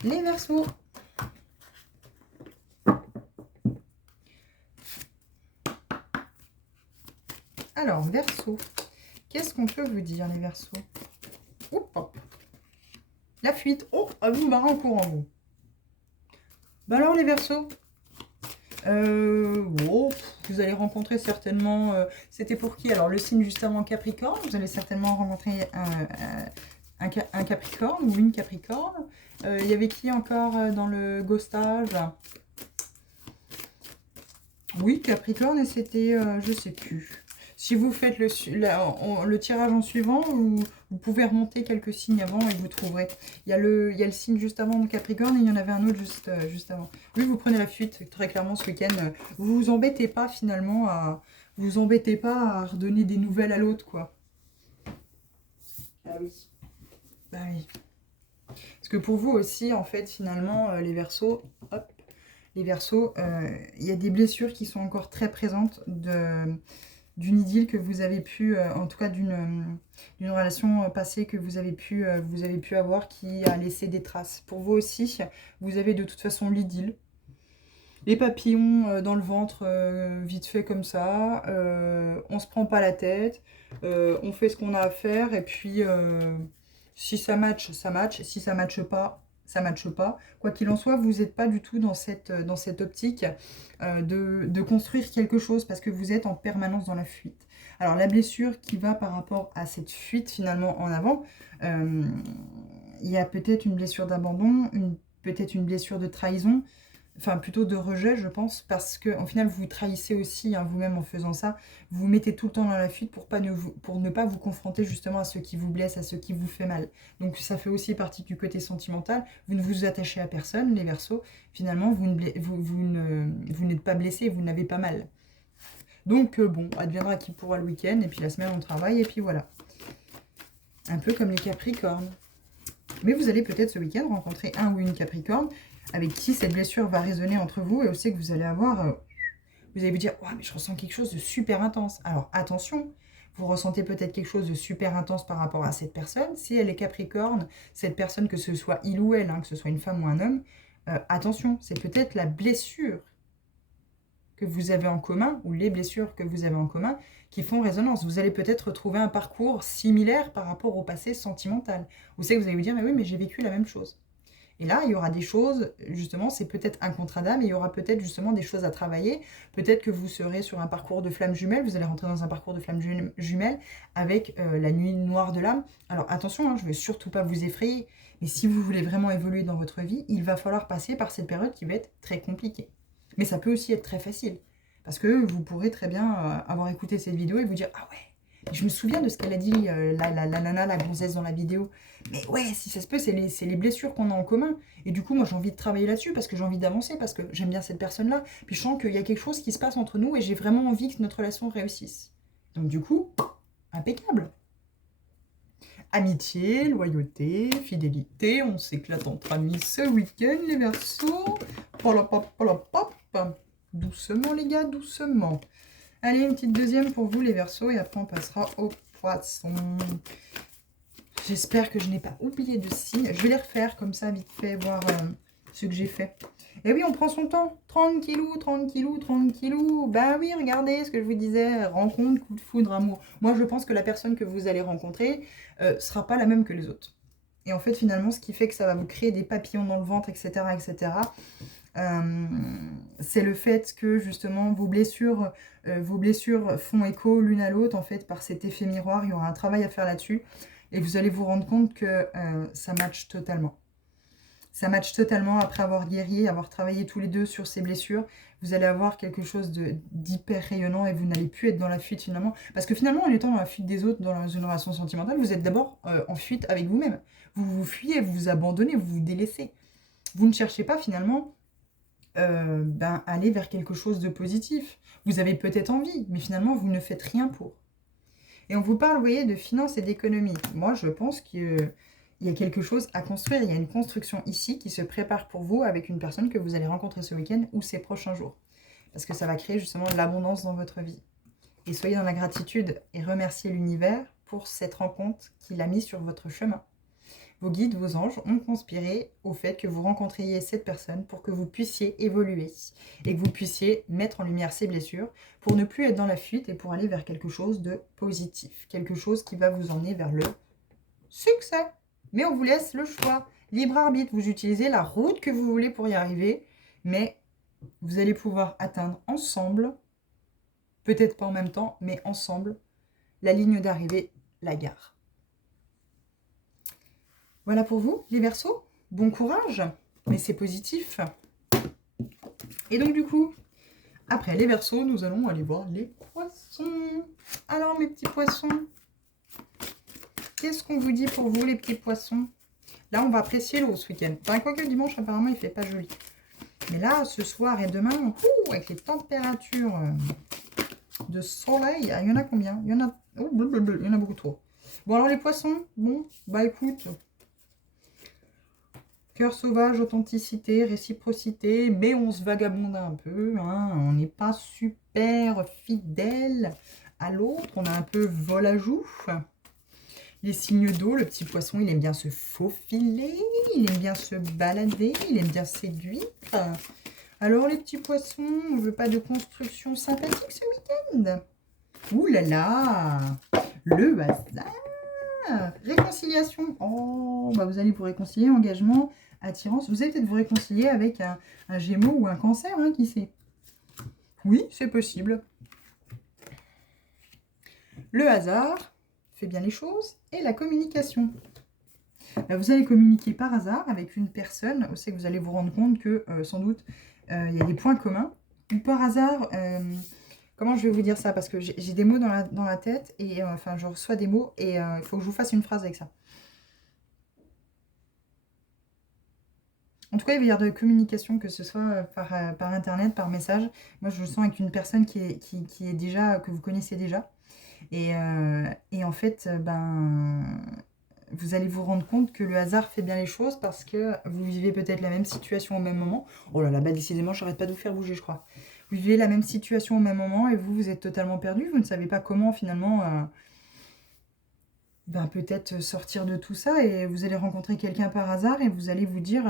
Les Verseaux. Alors, Verseau, qu'est-ce qu'on peut vous dire, les Verseaux? Oups, hop. La fuite. Oh, à vous barrer en courant, vous. Bah alors, les Verseaux, oh, vous allez rencontrer certainement... C'était pour qui? Alors, le signe juste avant Capricorne. Vous allez certainement rencontrer un Capricorne ou une Capricorne. Il y avait qui encore dans le ghostage? Oui, Capricorne, et c'était... je sais plus. Si vous faites le tirage en suivant, vous pouvez remonter quelques signes avant et vous trouverez. Il y a le signe juste avant de Capricorne et il y en avait un autre juste avant. Oui, vous prenez la fuite très clairement ce week-end. Vous vous embêtez pas finalement vous embêtez pas à redonner des nouvelles à l'autre, quoi. Ah oui. Bah oui. Parce que pour vous aussi, en fait, finalement, les Verseaux, hop, les Verseaux, il y a des blessures qui sont encore très présentes d'une idylle que vous avez pu, en tout cas d'une relation passée que vous avez pu avoir qui a laissé des traces. Pour vous aussi, vous avez de toute façon l'idylle. Les papillons dans le ventre, vite fait comme ça, on se prend pas la tête, on fait ce qu'on a à faire, et puis si ça match, ça match, si ça matche pas, ça matche pas. Quoi qu'il en soit, vous n'êtes pas du tout dans cette optique de construire quelque chose, parce que vous êtes en permanence dans la fuite. Alors la blessure qui va par rapport à cette fuite finalement en avant, il y a peut-être une blessure d'abandon, peut-être une blessure de trahison, enfin plutôt de rejet, je pense, parce que en final vous trahissez aussi vous-même en faisant ça. Vous vous mettez tout le temps dans la fuite pour ne pas vous confronter justement à ce qui vous blesse, à ce qui vous fait mal. Donc ça fait aussi partie du côté sentimental. Vous ne vous attachez à personne, les Verseaux. Finalement, vous n'êtes pas blessé, vous n'avez pas mal. Donc bon, adviendra qui pourra le week-end, et puis la semaine on travaille, et puis voilà. Un peu comme les Capricornes. Mais vous allez peut-être ce week-end rencontrer un ou une Capricorne avec qui cette blessure va résonner entre vous, et aussi que vous allez avoir... vous allez vous dire, oh, mais je ressens quelque chose de super intense. Alors attention, vous ressentez peut-être quelque chose de super intense par rapport à cette personne. Si elle est Capricorne, cette personne, que ce soit il ou elle, que ce soit une femme ou un homme, attention, c'est peut-être la blessure que vous avez en commun, ou les blessures que vous avez en commun, qui font résonance. Vous allez peut-être retrouver un parcours similaire par rapport au passé sentimental. Vous savez que vous allez vous dire, mais oui, mais j'ai vécu la même chose. Et là, il y aura des choses, justement, c'est peut-être un contrat d'âme, et il y aura peut-être justement des choses à travailler. Peut-être que vous serez sur un parcours de flamme jumelle, vous allez rentrer dans un parcours de flamme jumelle avec la nuit noire de l'âme. Alors attention, je ne vais surtout pas vous effrayer, mais si vous voulez vraiment évoluer dans votre vie, il va falloir passer par cette période qui va être très compliquée. Mais ça peut aussi être très facile, parce que vous pourrez très bien avoir écouté cette vidéo et vous dire « Ah ouais, je me souviens de ce qu'elle a dit, la nana, la gonzesse dans la vidéo. Mais ouais, si ça se peut, c'est les blessures qu'on a en commun. Et du coup, moi, j'ai envie de travailler là-dessus parce que j'ai envie d'avancer, parce que j'aime bien cette personne-là. Puis je sens qu'il y a quelque chose qui se passe entre nous et j'ai vraiment envie que notre relation réussisse. Donc du coup, impeccable. Amitié, loyauté, fidélité, on s'éclate entre amis ce week-end, les Verseaux. Doucement, les gars, doucement. Allez, une petite deuxième pour vous, les Verseaux, et après on passera aux Poissons. J'espère que je n'ai pas oublié de signes. Je vais les refaire comme ça, vite fait, voir ce que j'ai fait. Et oui, on prend son temps. Tranquillou, tranquillou, tranquillou. Bah oui, regardez ce que je vous disais. Rencontre, coup de foudre, amour. Moi, je pense que la personne que vous allez rencontrer sera pas la même que les autres. Et en fait, finalement, ce qui fait que ça va vous créer des papillons dans le ventre, etc., etc., c'est le fait que, justement, vos blessures font écho l'une à l'autre, en fait, par cet effet miroir. Il y aura un travail à faire là-dessus. Et vous allez vous rendre compte que ça matche totalement. Ça matche totalement après avoir guéri, avoir travaillé tous les deux sur ces blessures. Vous allez avoir quelque chose d'hyper rayonnant et vous n'allez plus être dans la fuite finalement. Parce que finalement, en étant dans la fuite des autres, dans une relation sentimentale, vous êtes d'abord en fuite avec vous-même. Vous vous fuyez, vous vous abandonnez, vous vous délaissez. Vous ne cherchez pas finalement aller vers quelque chose de positif. Vous avez peut-être envie, mais finalement, vous ne faites rien pour. Et on vous parle, vous voyez, de finances et d'économie. Moi, je pense qu'il y a quelque chose à construire. Il y a une construction ici qui se prépare pour vous avec une personne que vous allez rencontrer ce week-end ou ces prochains jours. Parce que ça va créer justement de l'abondance dans votre vie. Et soyez dans la gratitude et remerciez l'univers pour cette rencontre qu'il a mis sur votre chemin. vos guides, vos anges ont conspiré au fait que vous rencontriez cette personne pour que vous puissiez évoluer et que vous puissiez mettre en lumière ces blessures pour ne plus être dans la fuite et pour aller vers quelque chose de positif, quelque chose qui va vous emmener vers le succès. Mais on vous laisse le choix, libre arbitre, vous utilisez la route que vous voulez pour y arriver, mais vous allez pouvoir atteindre ensemble, peut-être pas en même temps, mais ensemble, la ligne d'arrivée, la gare. Voilà pour vous, les Verseaux. Bon courage, mais c'est positif. Et donc du coup, après les Verseaux, nous allons aller voir les Poissons. Alors mes petits Poissons, qu'est-ce qu'on vous dit pour vous les petits Poissons? Là, on va apprécier l'eau ce week-end. Enfin, quoique le dimanche, apparemment, il fait pas joli. Mais là, ce soir et demain, avec les températures de soleil, il y en a combien? Il y en a, il y en a beaucoup trop. Bon, alors les Poissons, bon, bah écoute... Cœur sauvage, authenticité, réciprocité, mais on se vagabonde un peu, hein, on n'est pas super fidèle à l'autre, on a un peu vol à joue. Les signes d'eau, le petit poisson, il aime bien se faufiler, il aime bien se balader, il aime bien séduire. Alors les petits poissons, on ne veut pas de construction sympathique ce week-end? Ouh là là, le hasard. Réconciliation. Oh, bah vous allez vous réconcilier, engagement, attirance. Vous allez peut-être vous réconcilier avec un Gémeaux ou un Cancer, hein, qui sait. Oui, c'est possible. Le hasard fait bien les choses et la communication. Là, vous allez communiquer par hasard avec une personne. C'est que vous allez vous rendre compte que sans doute il y a des points communs. Ou par hasard, comment je vais vous dire ça? Parce que j'ai des mots dans la tête et enfin je reçois des mots et il faut que je vous fasse une phrase avec ça. En tout cas, il va y avoir de communication, que ce soit par internet, par message. Moi, je le sens avec une personne qui est déjà, que vous connaissez déjà. Et en fait, vous allez vous rendre compte que le hasard fait bien les choses parce que vous vivez peut-être la même situation au même moment. Oh là là, bah décidément, je n'arrête pas de vous faire bouger, je crois. Vous vivez la même situation au même moment et vous êtes totalement perdu. Vous ne savez pas comment finalement... peut-être sortir de tout ça et vous allez rencontrer quelqu'un par hasard et vous allez vous dire...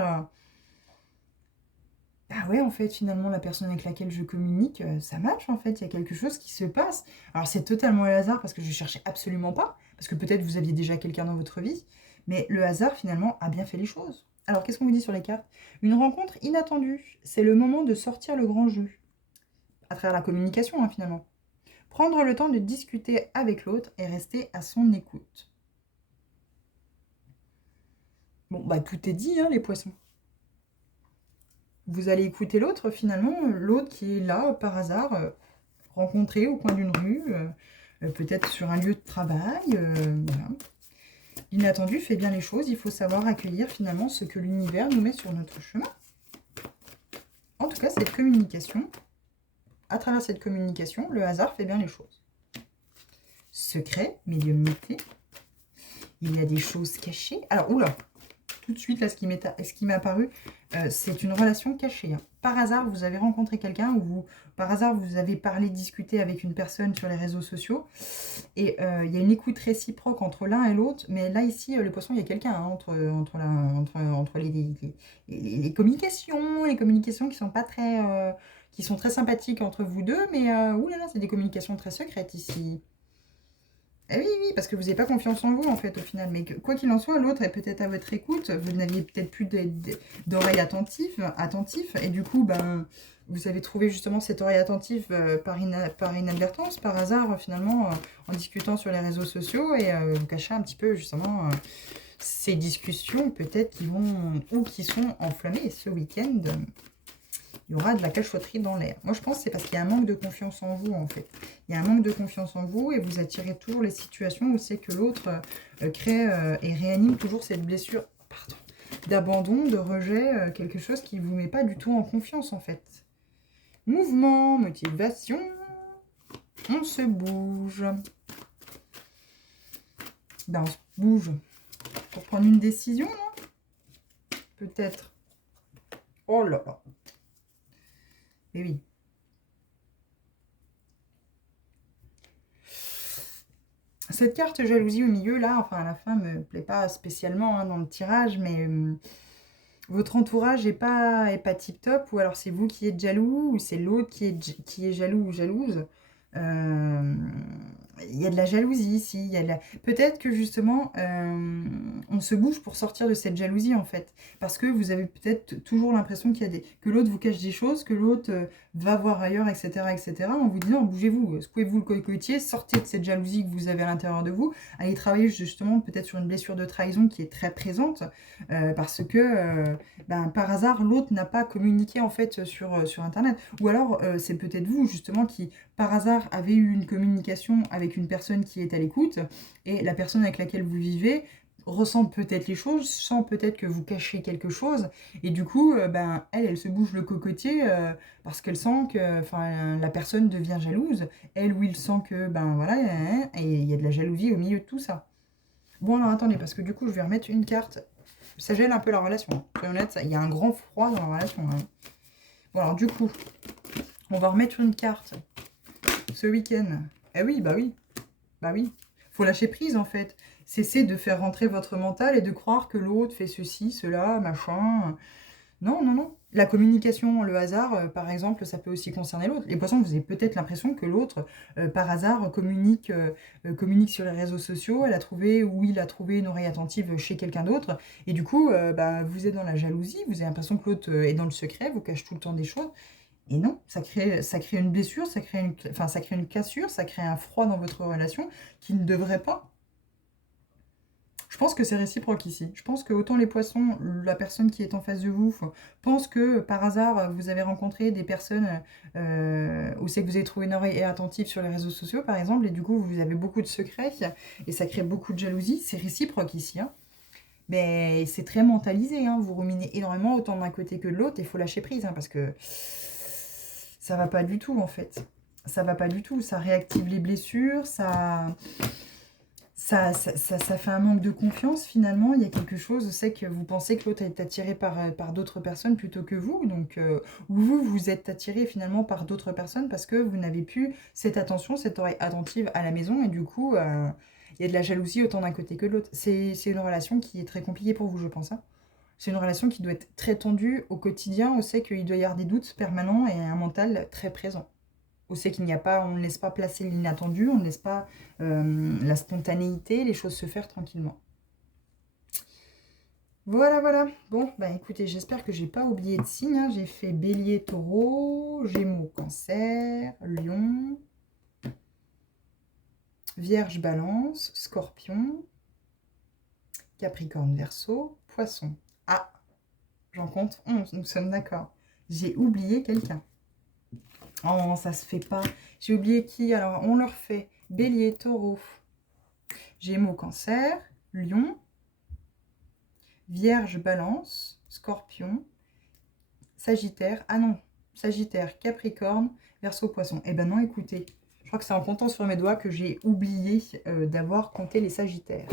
ah ouais, en fait, finalement, la personne avec laquelle je communique, ça match, en fait, il y a quelque chose qui se passe. Alors, c'est totalement le hasard parce que je ne cherchais absolument pas, parce que peut-être vous aviez déjà quelqu'un dans votre vie, mais le hasard, finalement, a bien fait les choses. Alors, qu'est-ce qu'on vous dit sur les cartes? Une rencontre inattendue, c'est le moment de sortir le grand jeu, à travers la communication, hein, finalement. Prendre le temps de discuter avec l'autre et rester à son écoute. Bon, bah, tout est dit, hein, les poissons. Vous allez écouter l'autre, finalement, l'autre qui est là, par hasard, rencontré au coin d'une rue, peut-être sur un lieu de travail. Voilà. L'inattendu fait bien les choses, il faut savoir accueillir finalement ce que l'univers nous met sur notre chemin. En tout cas, cette communication, à travers cette communication, le hasard fait bien les choses. Secret, médiumnité, il y a des choses cachées. Alors, oula, tout de suite, là, ce qui m'est apparu, c'est une relation cachée. Hein. Par hasard, vous avez rencontré quelqu'un ou par hasard, vous avez parlé, discuté avec une personne sur les réseaux sociaux et il y a une écoute réciproque entre l'un et l'autre. Mais là, ici, le poisson, il y a quelqu'un hein, entre les communications qui sont pas très... qui sont très sympathiques entre vous deux, mais oulala, c'est des communications très secrètes ici. Eh oui, oui, parce que vous n'avez pas confiance en vous, en fait, au final. Mais quoi qu'il en soit, l'autre est peut-être à votre écoute. Vous n'aviez peut-être plus d'oreilles attentives. Et du coup, vous avez trouvé justement cette oreille attentive par inadvertance, par hasard, finalement, en discutant sur les réseaux sociaux. Et vous cachez un petit peu, justement, ces discussions, peut-être, qui sont enflammées ce week-end. Il y aura de la cachotterie dans l'air. Moi, je pense que c'est parce qu'il y a un manque de confiance en vous, en fait. Il y a un manque de confiance en vous et vous attirez toujours les situations où c'est que l'autre crée et réanime toujours cette blessure d'abandon, de rejet, quelque chose qui ne vous met pas du tout en confiance, en fait. Mouvement, motivation, on se bouge. On se bouge pour prendre une décision, là. Peut-être. Oh là là. Eh oui. Cette carte jalousie au milieu, là, enfin, à la fin, me plaît pas spécialement hein, dans le tirage, mais votre entourage est pas tip-top, ou alors c'est vous qui êtes jaloux, ou c'est l'autre qui est jaloux ou jalouse. Euh, Il y a de la jalousie ici. Peut-être que justement, on se bouge pour sortir de cette jalousie en fait. Parce que vous avez peut-être toujours l'impression que l'autre vous cache des choses, que l'autre va voir ailleurs, etc., etc. On vous dit non, bougez-vous, secouez-vous le cocotier, sortez de cette jalousie que vous avez à l'intérieur de vous. Allez travailler justement peut-être sur une blessure de trahison qui est très présente. Parce que par hasard, l'autre n'a pas communiqué en fait sur Internet. Ou alors, c'est peut-être vous justement qui par hasard avez eu une communication avec une personne qui est à l'écoute et la personne avec laquelle vous vivez ressent peut-être les choses, sent peut-être que vous cachez quelque chose et du coup, elle se bouge le cocotier parce qu'elle sent que la personne devient jalouse. Elle ou il sent que, voilà, et il y a de la jalousie au milieu de tout ça. Bon, alors attendez, parce que du coup, je vais remettre une carte. Ça gêne un peu la relation. Soyons honnêtes, il y a un grand froid dans la relation. Hein. Bon, alors du coup, on va remettre une carte ce week-end. Eh oui, bah oui. Bah oui. Faut lâcher prise, en fait. Cessez de faire rentrer votre mental et de croire que l'autre fait ceci, cela, machin. Non, non, non. La communication, le hasard, par exemple, ça peut aussi concerner l'autre. Les poissons, vous avez peut-être l'impression que l'autre, par hasard, communique sur les réseaux sociaux, elle a trouvé ou il a trouvé une oreille attentive chez quelqu'un d'autre. Et du coup, vous êtes dans la jalousie, vous avez l'impression que l'autre est dans le secret, vous cache tout le temps des choses. Et non, ça crée une blessure, ça crée une cassure, ça crée un froid dans votre relation qui ne devrait pas. Je pense que c'est réciproque ici. Je pense que autant les poissons, la personne qui est en face de vous pense que par hasard vous avez rencontré des personnes où c'est que vous avez trouvé une oreille attentive sur les réseaux sociaux par exemple et du coup vous avez beaucoup de secrets et ça crée beaucoup de jalousie. C'est réciproque ici. Hein. Mais c'est très mentalisé. Hein. Vous ruminez énormément autant d'un côté que de l'autre et il faut lâcher prise hein, parce que ça va pas du tout en fait. Ça va pas du tout. Ça réactive les blessures, ça fait un manque de confiance finalement. Il y a quelque chose, c'est que vous pensez que l'autre est attiré par d'autres personnes plutôt que vous. Donc, ou vous êtes attiré finalement par d'autres personnes parce que vous n'avez plus cette attention, cette oreille attentive à la maison. Et du coup, il y a de la jalousie autant d'un côté que de l'autre. C'est une relation qui est très compliquée pour vous, je pense. Hein. C'est une relation qui doit être très tendue au quotidien. On sait qu'il doit y avoir des doutes permanents et un mental très présent. On sait qu'il n'y a pas, on ne laisse pas placer l'inattendu, on ne laisse pas la spontanéité, les choses se faire tranquillement. Voilà, voilà. Bon, écoutez, j'espère que j'ai pas oublié de signes. Hein. J'ai fait Bélier, Taureau, Gémeaux, Cancer, Lion, Vierge, Balance, Scorpion, Capricorne, Verseau, Poisson. Ah, j'en compte 11, nous sommes d'accord. J'ai oublié quelqu'un. Oh, ça se fait pas. J'ai oublié qui. Alors, on leur fait Bélier, Taureau, Gémeaux, Cancer, Lion, Vierge, Balance, Scorpion, Sagittaire. Ah non, Sagittaire, Capricorne, Verseau, Poisson. Eh ben non, écoutez, je crois que c'est en comptant sur mes doigts que j'ai oublié d'avoir compté les Sagittaires.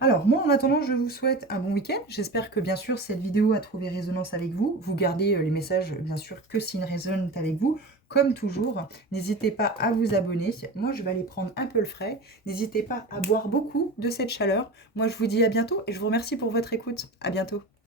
Alors, moi, en attendant, je vous souhaite un bon week-end. J'espère que, bien sûr, cette vidéo a trouvé résonance avec vous. Vous gardez les messages, bien sûr, que s'ils résonnent avec vous. Comme toujours, n'hésitez pas à vous abonner. Moi, je vais aller prendre un peu le frais. N'hésitez pas à boire beaucoup de cette chaleur. Moi, je vous dis à bientôt et je vous remercie pour votre écoute. À bientôt.